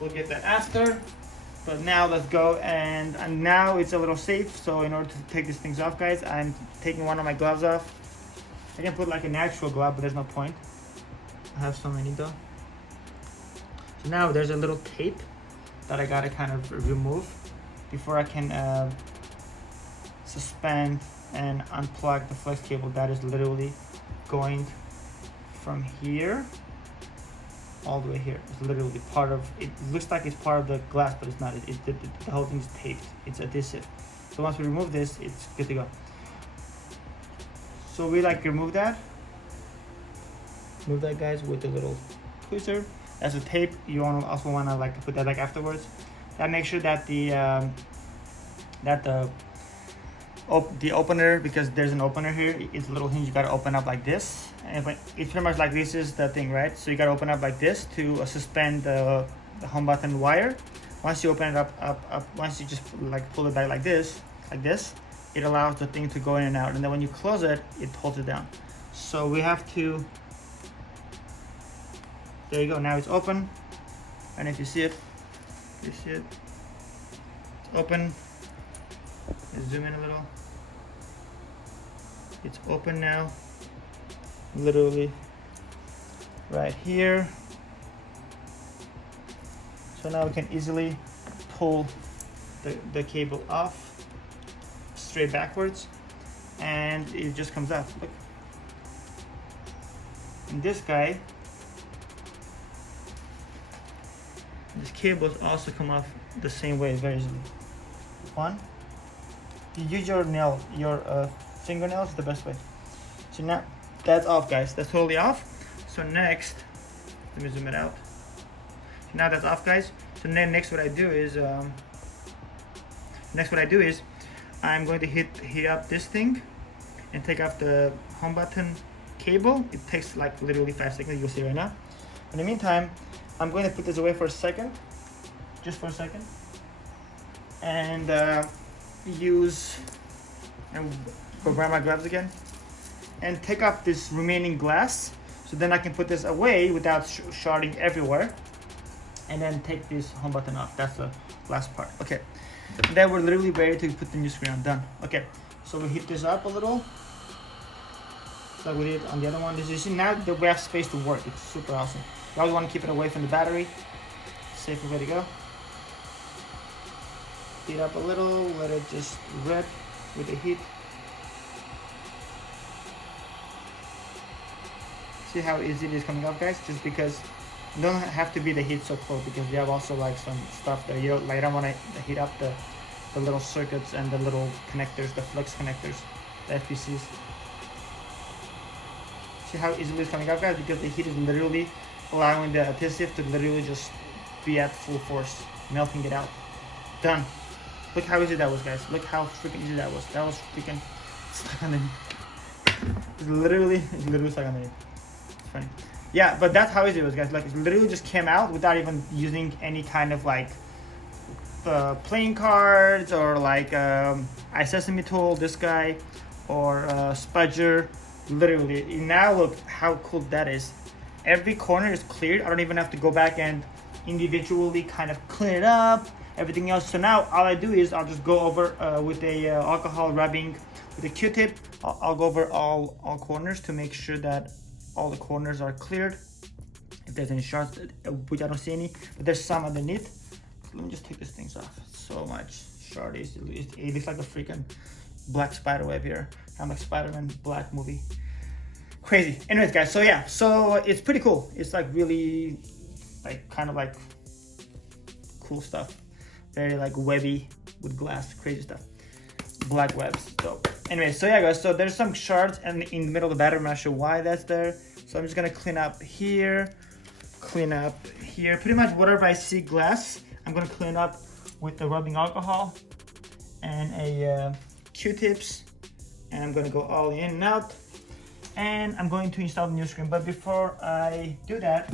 We'll get that after. But now let's go, and now it's a little safe. So in order to take these things off, guys, I'm taking one of my gloves off. I can put like a natural glove, but there's no point. I have so many though. So now there's a little tape that I gotta kind of remove before I can suspend and unplug the flex cable that is literally going from here all the way here. It's literally part of it. Looks like it's part of the glass, but it's not. The whole thing is taped. It's adhesive. So once we remove this, it's good to go. So we like remove that. Move that, guys, with the little tweezer. That's a tape. You also want to like put that like afterwards. That makes sure that the opener, because there's an opener here, it's a little hinge. You gotta open up like this, and it's pretty much like this is the thing, right? So you gotta open up like this to suspend the home button wire. Once you open it up, once you just like pull it back like this, it allows the thing to go in and out. And then when you close it, it holds it down. So we have to. There you go. Now it's open, and if you see it, it's open. Let's zoom in a little. It's open now, literally right here. So now we can easily pull the cable off straight backwards, and it just comes out. Look. And this guy, these cables also come off the same way very easily. One. You use your fingernails is the best way. So now that's off, guys. That's totally off. So next, let me zoom it out. So now that's off, guys. So then next what I do is I'm going to heat up this thing and take off the home button cable. It takes like literally 5 seconds. You'll see right now. In the meantime, I'm going to put this away for a second, just for a second, and go grab my gloves again and take off this remaining glass, so then I can put this away without sharding everywhere, and then take this home button off. That's the last part. Okay, and then we're literally ready to put the new screen on. Done. Okay, so we heat this up a little, so we did on the other one. As you see, now that we have space to work, it's super awesome. You always want to keep it away from the battery. Safe way to go. Heat up a little, let it just rip with the heat. See how easy it is coming off, guys? Just because you don't have to be the heat so close, because you have also like some stuff that you don't want to heat up the little circuits and the little connectors, the flex connectors, the FPCs. See how easily it's coming off, guys? Because the heat is literally allowing the adhesive to literally just be at full force, melting it out. Done. Look how easy that was, guys. Look how freaking easy that was. That was freaking stuck on the knee. It's literally stuck on the knee. It's funny. Yeah, but that's how easy it was, guys. Like, it literally just came out without even using any kind of like playing cards or like iSesame tool, this guy, or spudger. Literally. Now look how cool that is. Every corner is cleared. I don't even have to go back and individually kind of clean it up. Everything else. So now all I do is I'll just go over with a alcohol rubbing with a Q-tip. I'll go over all corners to make sure that all the corners are cleared. If there's any shards, which I don't see any, but there's some underneath. Let me just take these things off. So much shardies. It looks like a freaking black spider web here. I'm like Spider-Man black movie. Crazy. Anyways, guys. So yeah. So it's pretty cool. It's like really like kind of like cool stuff. very like webby with glass, crazy stuff, black webs. So anyway, so yeah guys, so there's some shards in the middle of the battery. I'm not sure why that's there. So I'm just gonna clean up here, pretty much whatever I see glass, I'm gonna clean up with the rubbing alcohol and a Q-tips, and I'm gonna go all in and out, and I'm going to install the new screen. But before I do that,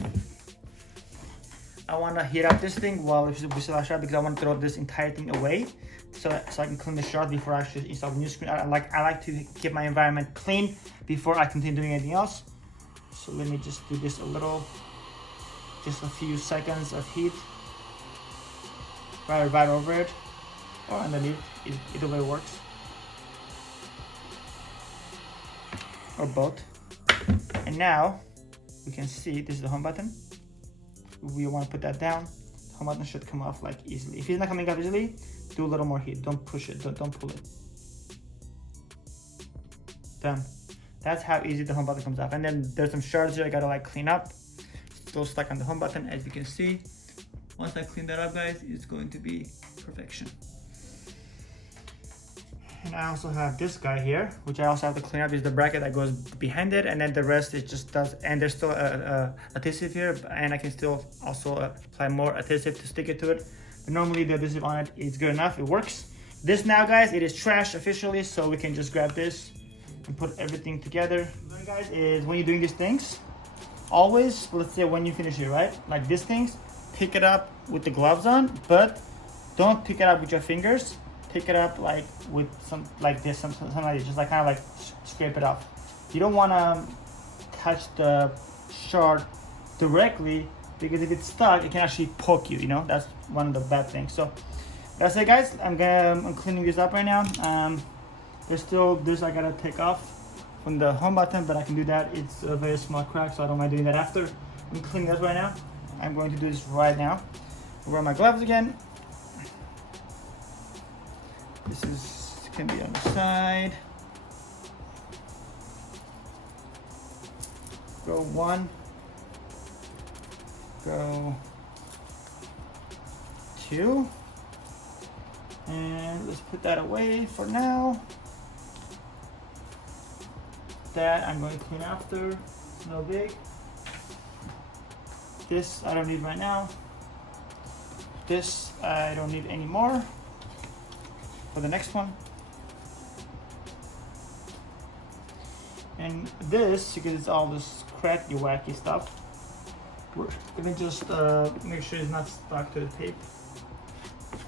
I want to heat up this thing while we still have shard, because I want to throw this entire thing away, so I can clean the shard before I actually install the new screen. I like to keep my environment clean before I continue doing anything else. So let me just do this just a few seconds of heat right over it, or underneath. Either way works, or both. And now we can see this is the home button. We want to put that down. The home button should come off like easily. If it's not coming off easily, do a little more heat. Don't push it. Don't pull it. Done. That's how easy the home button comes off. And then there's some shards here I gotta like clean up. Still stuck on the home button, as you can see. Once I clean that up, guys, it's going to be perfection. And I also have this guy here, which I also have to clean up. Is the bracket that goes behind it, and then the rest is just does. And there's still adhesive here, and I can still also apply more adhesive to stick it to it. But normally the adhesive on it is good enough. It works. This now, guys, it is trash officially, so we can just grab this and put everything together. Then, guys, is when you're doing these things, always, let's say when you finish it, right, like these things, pick it up with the gloves on, but don't pick it up with your fingers. Pick it up like with some like this, something like this, just like kind of like scrape it off. You don't want to touch the shard directly, because if it's stuck, it can actually poke you. You know, that's one of the bad things. So that's it, guys. I'm cleaning this up right now. There's still this I gotta take off from the home button, but I can do that. It's a very small crack, so I don't mind doing that after. I'm cleaning this right now. I'm going to do this right now. Wear my gloves again. This can be on the side. Go one. Go two. And let's put that away for now. That I'm going to clean after. It's no big. This I don't need right now. This I don't need anymore for the next one. And this, because it's all this cracky wacky stuff, we're gonna just make sure it's not stuck to the tape.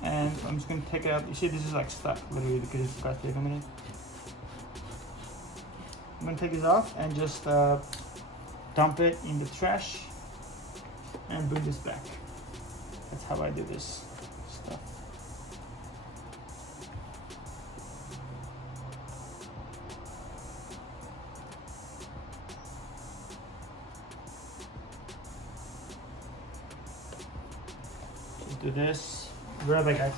And I'm just gonna take it out. You see, this is like stuck literally because it's got tape on it. I'm gonna take this off and just dump it in the trash and bring this back. That's how I do this stuff. Just do this. Be right back, guys.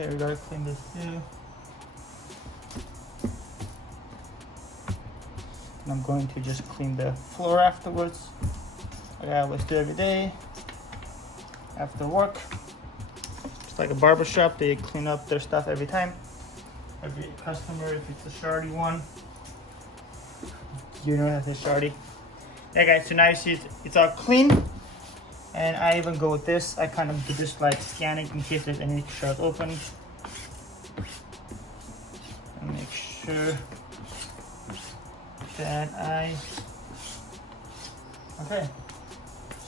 Okay, we gotta clean this too. And I'm going to just clean the floor afterwards. Like I always do every day after work. It's like a barber shop, they clean up their stuff every time. Every customer, if it's a shardy one, you know that's a shardy. Yeah guys, so now you see it's all clean. And I even go with this. I kind of do this like scanning in case there's any shards open. And make sure that okay.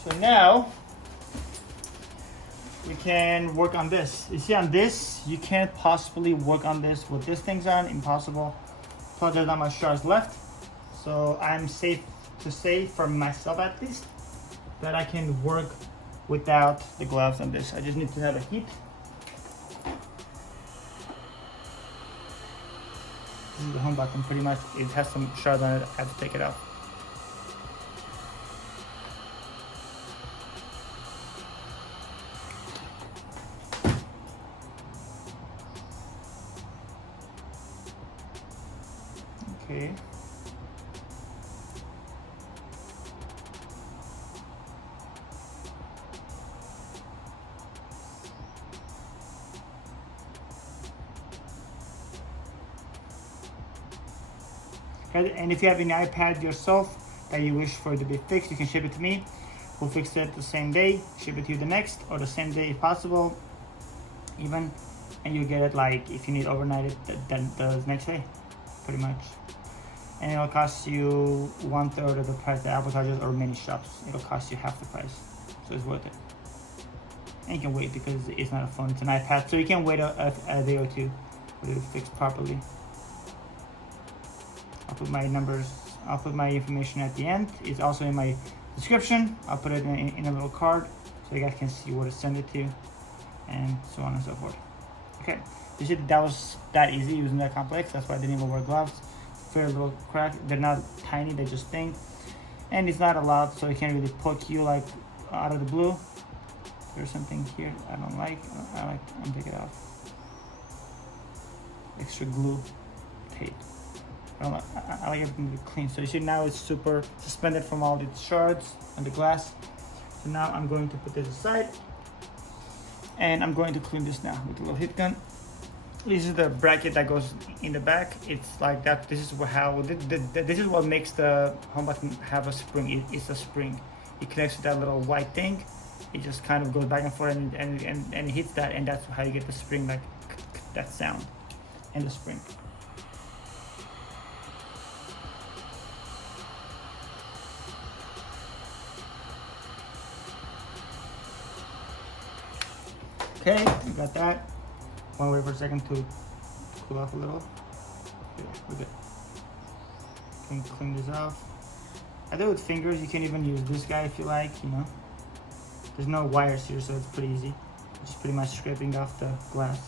So now we can work on this. You see on this, you can't possibly work on this with these things on, impossible. Plus there's not much shards left. So I'm safe to say, for myself at least, that I can work without the gloves on this. I just need to have a heat. This is the home button, pretty much. It has some shards on it. I have to take it out. Okay. Okay, and if you have an iPad yourself that you wish for it to be fixed, you can ship it to me. We'll fix it the same day, ship it to you the next, or the same day if possible, even. And you get it like, if you need overnight, then the next day, pretty much. And it'll cost you 1/3 of the price that Apple charges, or many shops. It'll cost you half the price, so it's worth it. And you can wait because it's not a phone, it's an iPad, so you can wait a day or two for it to fix properly. I'll put my numbers, I'll put my information at the end. It's also in my description. I'll put it in a little card so you guys can see where to send it to, and so on and so forth. Okay, you see that was that easy, it wasn't that complex. That's why I didn't even wear gloves. Very little crack. They're not tiny, they just sting. And it's not a lot, so it can't really poke you like out of the blue. There's something here I don't like. I like to take it off. Extra glue tape. I like everything to be clean. So you see now it's super suspended from all the shards and the glass. So now I'm going to put this aside, and I'm going to clean this now with a little heat gun. This is the bracket that goes in the back. It's like that. This is this is what makes the home button have a spring. It's a spring. It connects to that little white thing. It just kind of goes back and forth, and it hits that, and that's how you get the spring, like that sound, and the spring. Okay, we got that. Want to wait for a second to cool off a little. Yeah, we're good. Can clean this off. I do it with fingers. You can even use this guy if you like, you know. There's no wires here, so it's pretty easy. Just pretty much scraping off the glass.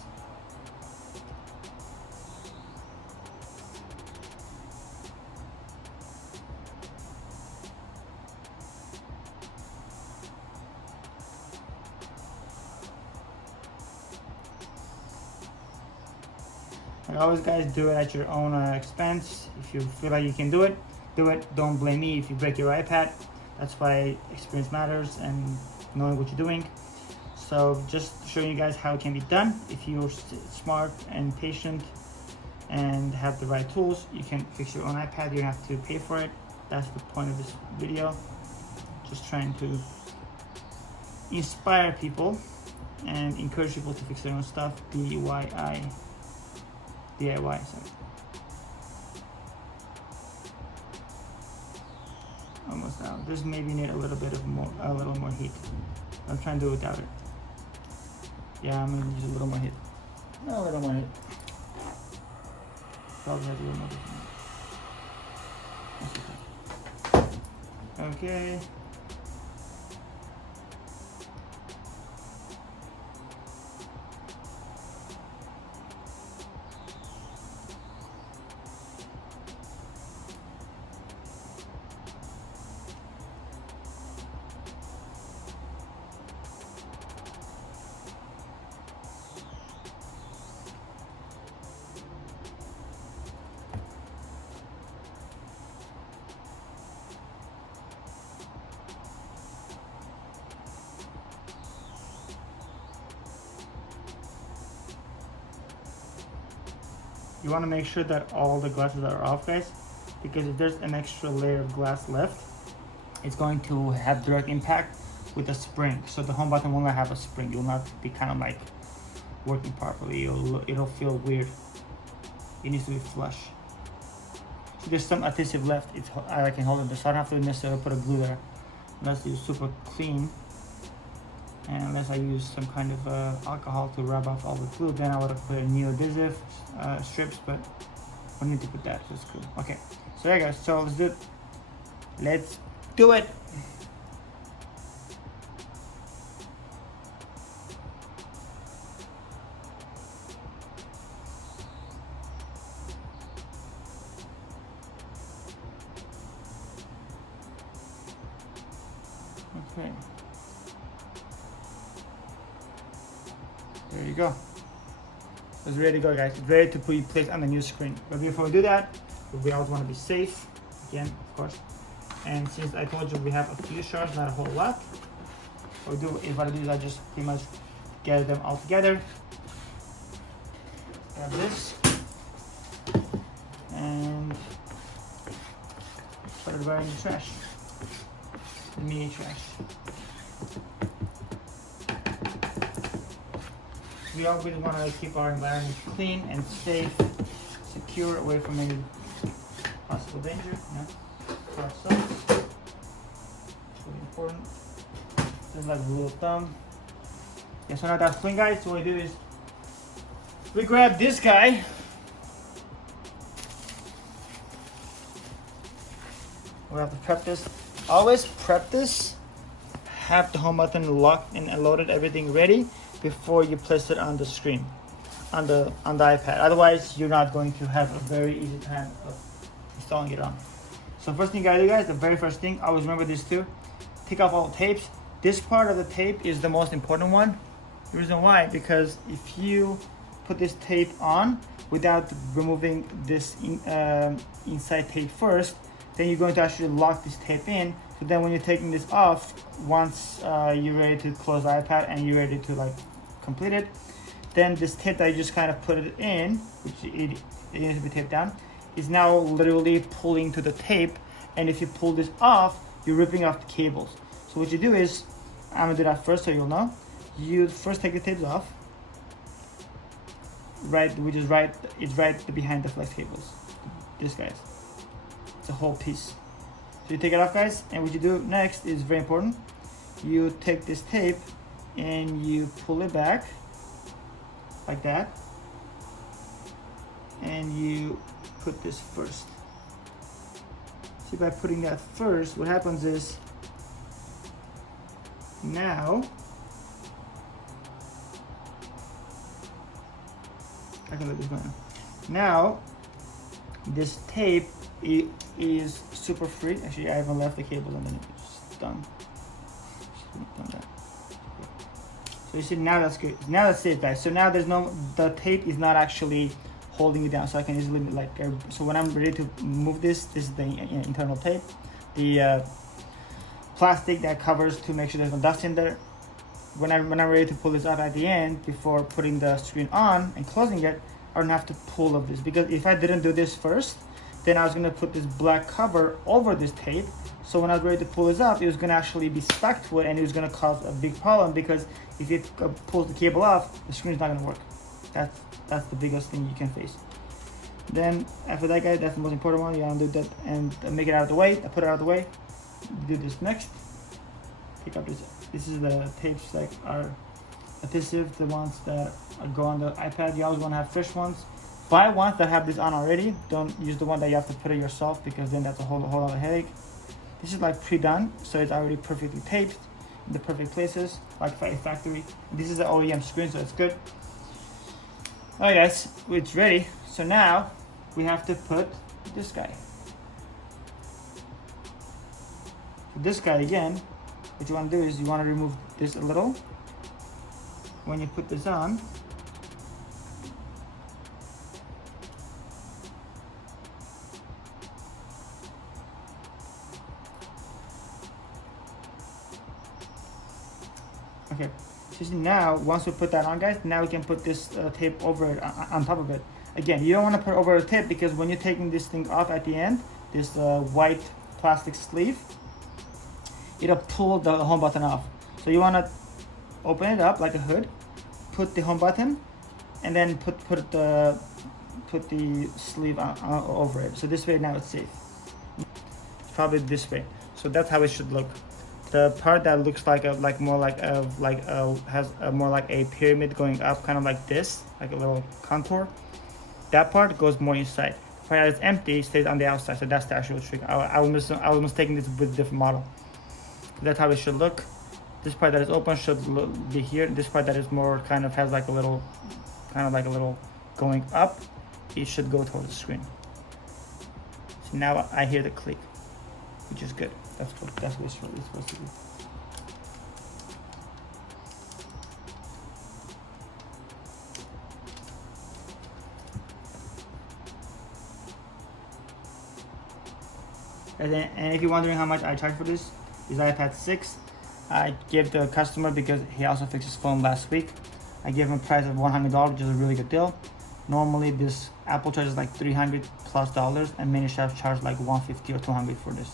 Like always, guys, do it at your own expense. If you feel like you can do it, do it. Don't blame me if you break your iPad. That's why experience matters and knowing what you're doing. So just showing you guys how it can be done. If you're smart and patient and have the right tools, you can fix your own iPad. You don't have to pay for it. That's the point of this video. Just trying to inspire people and encourage people to fix their own stuff. DIY, sorry. Almost out. This maybe need a little more heat. I'm trying to do it without it. Yeah, I'm gonna use a little more heat. A little more heat. Probably has a little more heat. Okay. You want to make sure that all the glasses are off, guys, because if there's an extra layer of glass left, it's going to have direct impact with the spring. So the home button will not have a spring. You'll not be kind of like working properly. It'll feel weird. It needs to be flush. So there's some adhesive left. I can hold it, so I don't have to necessarily put a glue there unless it's super clean. And unless I use some kind of alcohol to rub off all the glue, then I would have put a new adhesive strips, but I don't need to put that, so it's cool. Okay, so yeah guys, so let's do it. Let's do it. Okay. There you go. It's ready to go, guys. It's ready to put in place on the new screen. But before we do that, but we always want to be safe, again, of course. And since I told you we have a few shards, not a whole lot, what I do is I just pretty much gather them all together. Grab this and put it right in the trash, the mini trash. We always want to keep our environment clean and safe, secure, away from any possible danger, you know, for ourselves. It's really important. Just like a rule of thumb. Yeah, so now that's clean, guys. So what we do is we grab this guy. We have to prep this. Always prep this. Have the home button locked and loaded, everything ready before you place it on the screen, on the iPad. Otherwise, you're not going to have a very easy time of installing it on. So first thing you gotta do, guys, the very first thing, always remember this too. Take off all the tapes. This part of the tape is the most important one. The reason why, because if you put this tape on without removing this inside tape first, then you're going to actually lock this tape in. So then when you're taking this off, once you're ready to close the iPad and you're ready to like complete it, then this tape that you just kind of put it in, which it needs to be taped down, is now literally pulling to the tape. And if you pull this off, you're ripping off the cables. So what you do is, I'm gonna do that first so you'll know. You first take the tapes off, it's right behind the flex cables. This, guys, it's a whole piece. So you take it off, guys, and what you do next is very important. You take this tape and you pull it back like that, and you put this first. See, by putting that first, what happens is now I can let this go now. Now this tape is super free. Actually, I haven't left the cables underneath. It's done. So you see, now that's good. Now that's it, guys. So now the tape is not actually holding it down. So I can easily so when I'm ready to move this is the internal tape, the plastic that covers to make sure there's no dust in there. When I'm ready to pull this out at the end, before putting the screen on and closing it, I don't have to pull of this, because if I didn't do this first, then I was gonna put this black cover over this tape. So when I was ready to pull this up, it was gonna actually be stuck to it, and it was gonna cause a big problem, because if it pulls the cable off, the screen's not gonna work. That's the biggest thing you can face. Then after that, guys, that's the most important one. You gotta do that and make it out of the way. I put it out of the way. Do this next. Pick up this. This is the tapes that are adhesive, the ones that go on the iPad. You always want to have fresh ones. Buy ones that have this on already. Don't use the one that you have to put it yourself, because then that's a whole other headache. This is like pre-done, so it's already perfectly taped in the perfect places, like factory. This is the OEM screen, so it's good. Alright, guys, it's ready. So now we have to put this guy. This guy, again, what you want to do is you want to remove this a little. When you put this on, okay, so now once we put that on, guys, now we can put this tape over it, on top of it. Again, you don't want to put over the tape, because when you're taking this thing off at the end, this white plastic sleeve, it'll pull the home button off. So you want to open it up like a hood, put the home button, and then put the sleeve on over it. So this way now it's safe. It's probably this way. So that's how it should look. The part that looks like has more like a pyramid going up, kind of like this, like a little contour. That part goes more inside. The part that is empty stays on the outside. So that's the actual trick. I was mistaking this with a different model. That's how it should look. This part that is open should be here. This part that is more kind of has like a little, going up, it should go towards the screen. So now I hear the click, which is good. That's what it's supposed to be. And if you're wondering how much I charge for this iPad 6, I gave the customer, because he also fixed his phone last week, I gave him a price of $100, which is a really good deal. Normally this Apple charges like $300 plus, and many shops charge like $150 or $200 for this.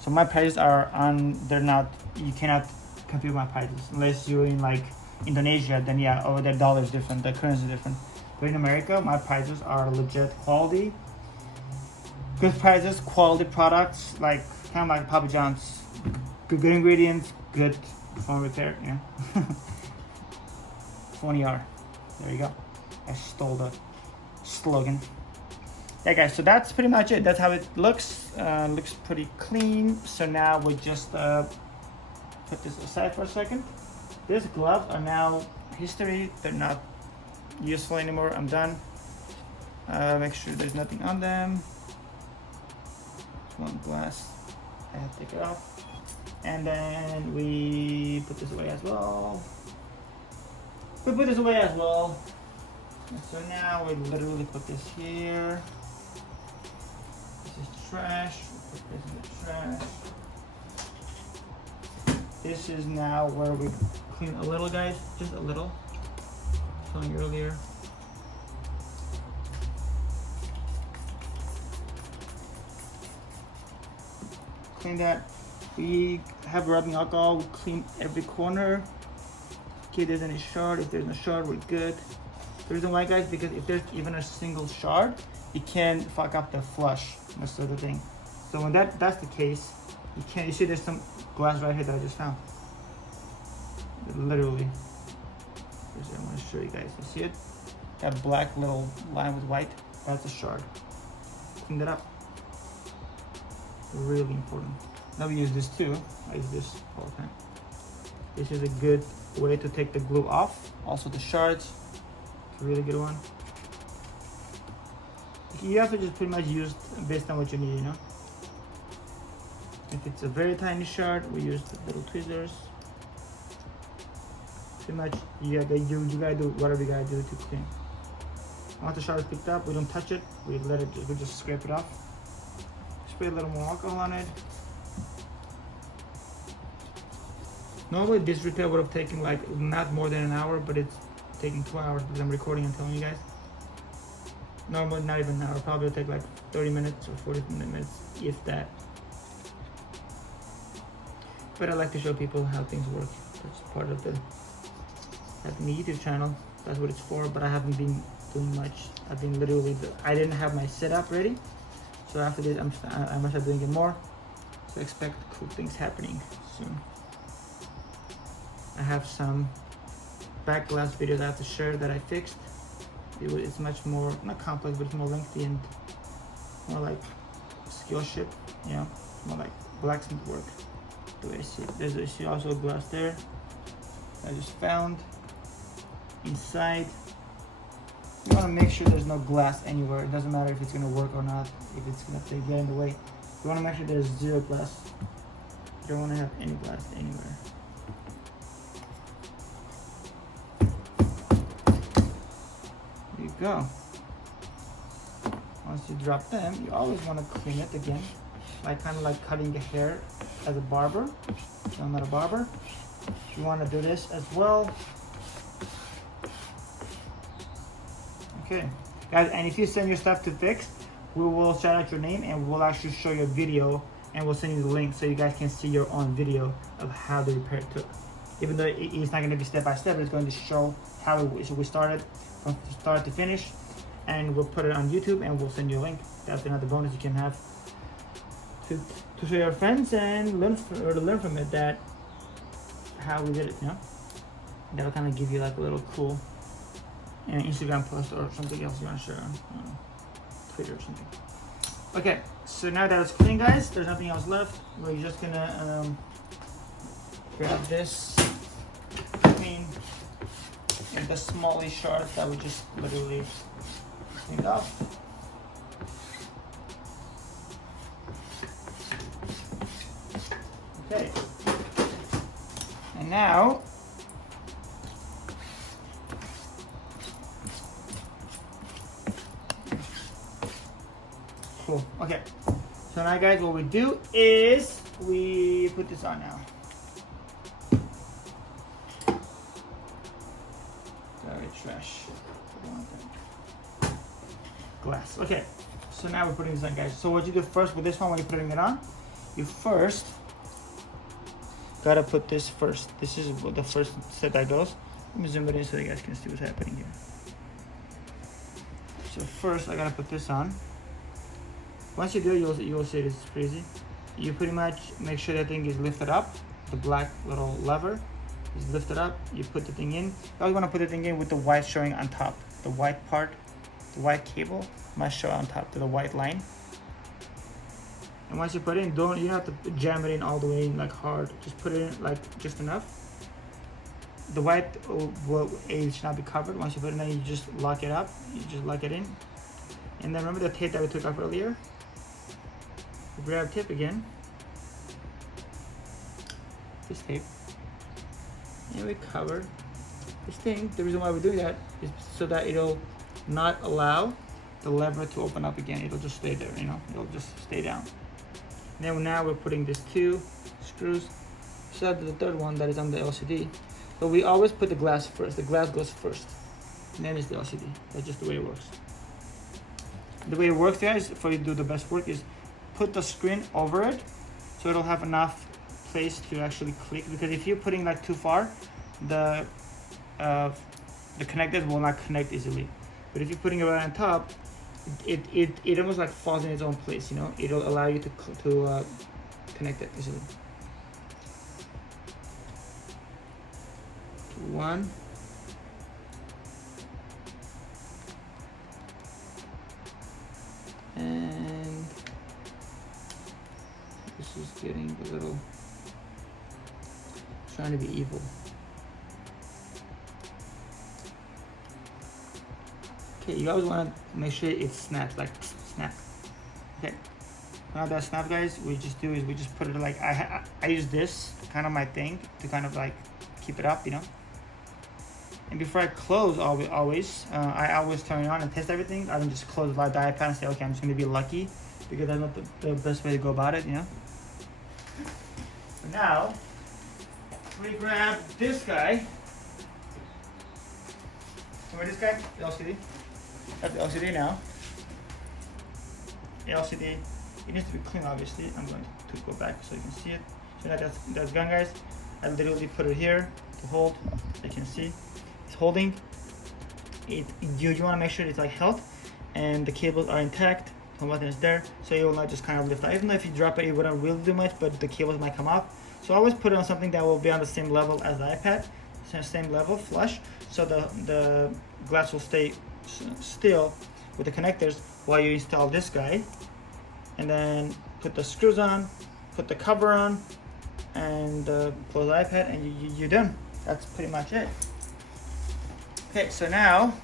So my prices are they're not, you cannot compute my prices unless you're in like Indonesia. Then yeah, over there dollar is different, the currency is different. But in America, my prices are legit quality, good prices, quality products, like kind of like Papa John's, good ingredients, good phone repair. Yeah. PHON-ER. There you go. I stole the slogan. Yeah, guys. So that's pretty much it. That's how it looks. Looks pretty clean. So now we just put this aside for a second. These gloves are now history. They're not useful anymore. I'm done. Make sure there's nothing on them. One glass. I have to take it off. And then we put this away as well. And so now we literally put this here. This is trash. We put this in the trash. This is now where we clean a little, guys. Just a little. I was telling you earlier. Clean that. We have rubbing alcohol. We clean every corner. Okay, there's any shard. If there's no shard, we're good. The reason why, guys, because if there's even a single shard, it can fuck up the flush. That's the other thing. So when that's the case, you can't. You see, there's some glass right here that I just found. Literally. I want to show you guys. You see it? That black little line with white. That's a shard. Clean that up. Really important. Now we use this too. I use this all the time. This is a good way to take the glue off. Also the shards. It's a really good one. You have to just pretty much use based on what you need, you know. If it's a very tiny shard, we use the little tweezers. Pretty much, you gotta do whatever you gotta do to clean. Once the shard is picked up, we don't touch it. We just scrape it off. Spray a little more alcohol on it. Normally this repair would have taken like not more than an hour, but it's taking 2 hours because I'm recording and telling you guys. Normally not even an hour, probably take like 30 minutes or 40 minutes, if that. But I like to show people how things work. That's part of the YouTube channel. That's what it's for, but I haven't been doing much. I've been literally, I didn't have my setup ready. So after this, I'm gonna start doing it more. So expect cool things happening soon. I have some back glass videos I have to share that I fixed. It's much more, not complex, but it's more lengthy and more like skill ship, you know, more like blacksmith work. The way I see it. There's also a glass there I just found inside. You want to make sure there's no glass anywhere. It doesn't matter if it's going to work or not, if it's going to get in the way. You want to make sure there's zero glass. You don't want to have any glass anywhere. There you go. Once you drop them, you always want to clean it again, like kind of like cutting the hair as a barber. So I'm not a barber. You want to do this as well. Okay, guys, and if you send your stuff to fix, we will shout out your name and we'll actually show you a video and we'll send you the link so you guys can see your own video of how the repair took. Even though it's not going to be step by step, it's going to show how we started from start to finish, and we'll put it on YouTube and we'll send you a link. That's another bonus you can have to show your friends and learn from it, that how we did it, you know. That'll kind of give you like a little cool Instagram post or something else you want to share on Twitter or something. Okay, so now that it's clean, guys, there's nothing else left. We're just gonna grab this clean and the smallish shards that we just literally cleaned off. Okay, and now cool. Okay, so now guys, what we do is we put this on now. Sorry, trash. Glass. Okay, so now we're putting this on, guys. So what you do first with this one when you're putting it on, you first gotta put this first. This is what the first set that goes. Let me zoom it in so you guys can see what's happening here. So first I gotta put this on. Once you do it, you'll see it's crazy. You pretty much make sure that thing is lifted up. The black little lever is lifted up. You put the thing in. You always want to put the thing in with the white showing on top. The white part, the white cable must show on top to the white line. And once you put it in, you don't have to jam it in all the way in like hard. Just put it in like just enough. The white it should not be covered. Once you put it in, you just lock it up. You just lock it in. And then remember the tape that we took off earlier? Grab tape again. This tape. And we cover this thing. The reason why we do that is so that it'll not allow the lever to open up again. It'll just stay there, you know, it'll just stay down. And then now we're putting these 2 screws. So the third one that is on the LCD. But we always put the glass first. The glass goes first. And then it's the LCD. That's just the way it works. The way it works, guys, for you to do the best work is put the screen over it so it'll have enough place to actually click, because if you're putting like too far, the connectors will not connect easily. But if you're putting it right on top, it almost like falls in its own place, you know. It'll allow you to connect it easily. 1. And this is getting a little, trying to be evil. Okay, you always want to make sure it snaps, like snap. Okay, now that snap, guys, we just put it like, I use this kind of my thing to kind of like keep it up, you know. And before I close, I always turn it on and test everything. I don't just close the iPad and say, okay, I'm just gonna be lucky, because that's not the best way to go about it, you know. So now we grab this guy. Remember this guy, the LCD? That's the LCD now. The LCD, it needs to be clean, obviously. I'm going to go back so you can see it. So now that's gone, guys. I literally put it here to hold. You can see it's holding. You want to make sure it's like held and the cables are intact. The button is there, so it will not just kind of lift out. Even though if you drop it, it wouldn't really do much, but the cables might come off. So I always put it on something that will be on the same level as the iPad, same level, flush, so the glass will stay still with the connectors while you install this guy. And then put the screws on, put the cover on, and close the iPad, and you're done. That's pretty much it. Okay, so now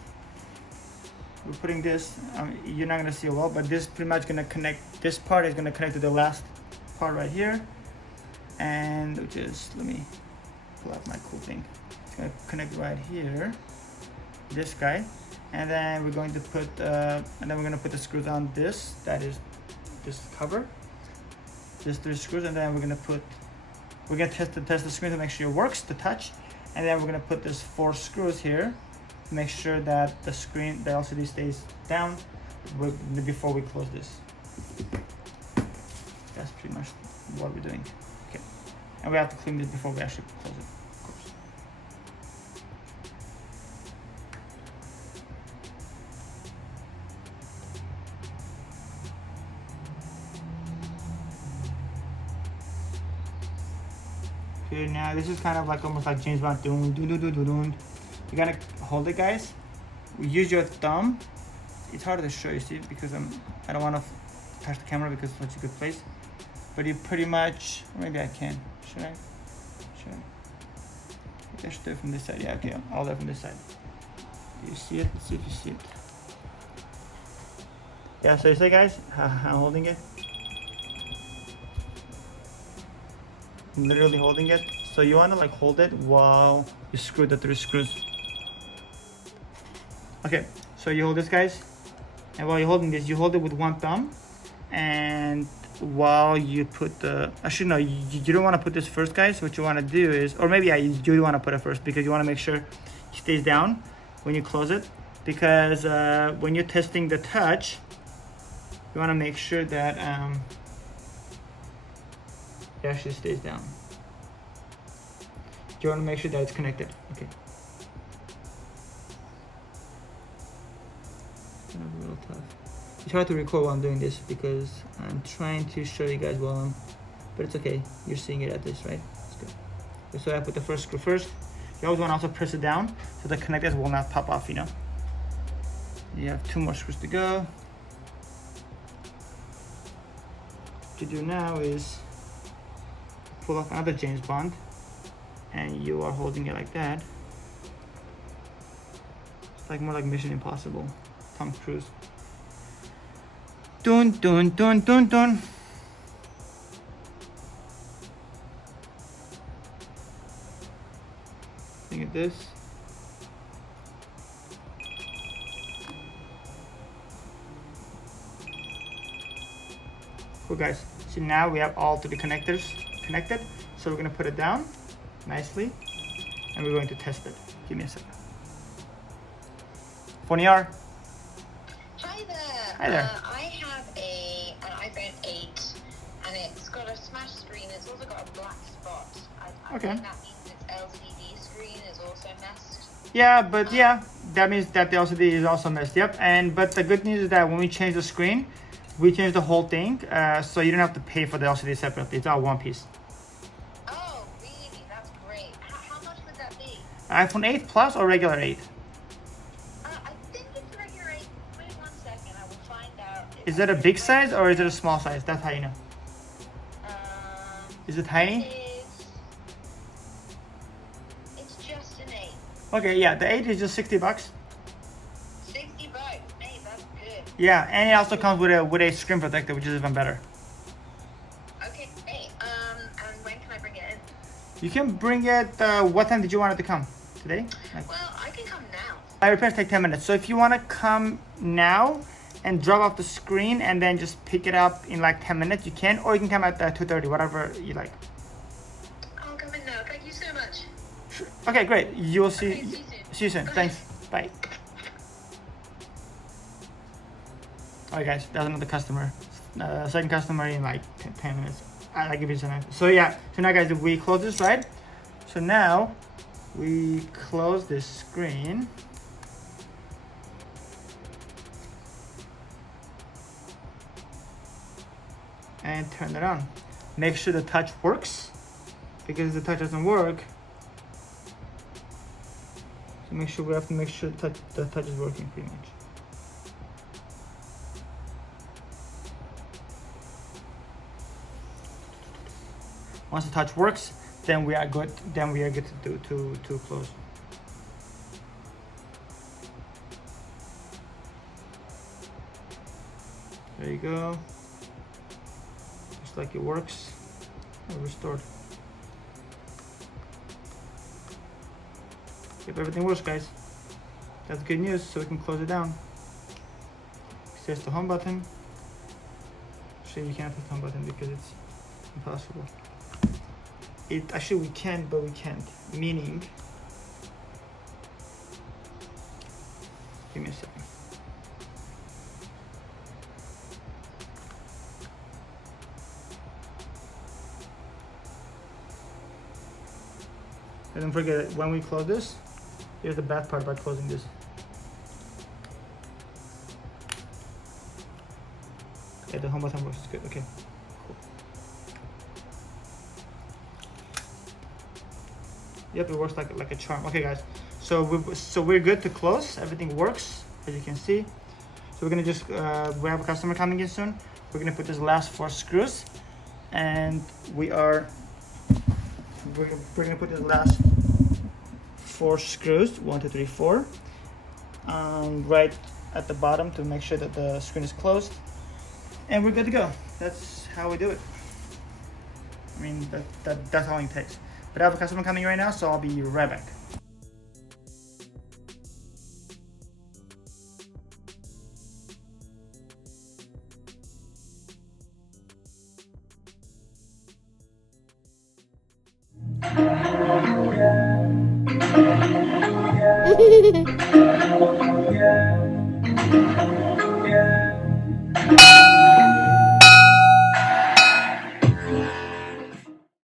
we're putting this, you're not gonna see it well, but this is pretty much gonna connect, this part is gonna connect to the last part right here. And which is, let me pull out my cool thing. It's gonna connect right here, this guy. And then we're going to put, the screws on this, that is this cover. Just 3 screws, and then we're gonna test the screen to make sure it works, the touch. And then we're gonna put this 4 screws here to make sure that the LCD stays down before we close this. That's pretty much what we're doing. Okay, and we have to clean this before we actually close it, of course. Okay, now this is kind of like almost like James Bond. You gotta hold it, guys. Use your thumb. It's harder to show you, see, because I don't want to touch the camera because it's such a good place. But you pretty much, maybe I can. Should I? Maybe I should do it from this side. Yeah, okay, I'll do it from this side. Do you see it? Let's see if you see it. Yeah, so you see, guys, I'm holding it. I'm literally holding it. So you want to like hold it while you screw the 3 screws. Okay, so you hold this, guys, and while you're holding this, you hold it with one thumb, And while you put actually no, you don't want to put this first, guys. What you want to do is, or maybe you do want to put it first, because you want to make sure it stays down when you close it, because when you're testing the touch, you want to make sure that it actually stays down. You want to make sure that it's connected. Okay. It's a little tough. It's hard to record while I'm doing this because I'm trying to show you guys but it's okay. You're seeing it at this, right? It's good. So I put the first screw first. You always want to also press it down so the connectors will not pop off, you know. You have 2 more screws to go. What you do now is pull off another James Bond, and you are holding it like that. It's like more like Mission Impossible, Tom Cruise. Dun dun dun dun dun. Think of this. Cool, guys. So now we have all 3 connectors connected. So we're gonna put it down nicely, and we're going to test it. Give me a second. PHON-ER. Hi there. Hi there. I have an iPhone 8, and it's got a smashed screen. It's also got a black spot. I Okay. think that means its LCD screen is also messed. Yeah, but yeah, that means that the LCD is also messed. Yep. But the good news is that when we change the screen, we change the whole thing, so you don't have to pay for the LCD separately. It's all one piece. Oh, really? That's great. How much would that be? iPhone 8 Plus or regular 8? I think it's regular 8. Wait 1 second. I will find out. Is it a big size or is it a small size? That's how you know. Is it tiny? It's just an 8. Okay, yeah, the 8 is just $60. $60. Hey, that's good. Yeah, and it also comes with a screen protector, which is even better. Okay. Hey, and when can I bring it in? You can bring it. What time did you want it to come? Today? Well, I can come now. My repairs take 10 minutes. So if you want to come now and drop off the screen and then just pick it up in like 10 minutes, you can. Or you can come at 2:30, whatever you like. I'll come in now. Thank you so much. Sure. Okay, great. You'll see. Okay, see you soon. See you soon. Thanks. Bye. Alright, guys. That's another customer. Second customer in like 10 minutes. I'll give you some time. So yeah. So now, guys, we close this, right? So now we close this screen. And turn it on. Make sure the touch works, because if the touch doesn't work, so we have to make sure the touch is working pretty much. Once the touch works, then we are good. Then we are good to close. There you go. Looks like it works. Restored. If everything works, guys, that's good news. So we can close it down. There's the home button. Actually, you can't press the home button because it's impossible. Actually we can, but we can't. Meaning, give me a second. And don't forget, when we close this, here's the bad part about closing this. Yeah, the home button works good. Okay, cool. Yep, it works like a charm. Okay, guys. So we're good to close. Everything works, as you can see. So we're gonna just we have a customer coming in soon. We're gonna put this last 4 screws, and we're gonna put this last 4 screws, 1, 2, 3, 4, right at the bottom to make sure that the screen is closed, and we're good to go. That's how we do it. I mean, that's how long it takes. But I have a customer coming right now, so I'll be right back.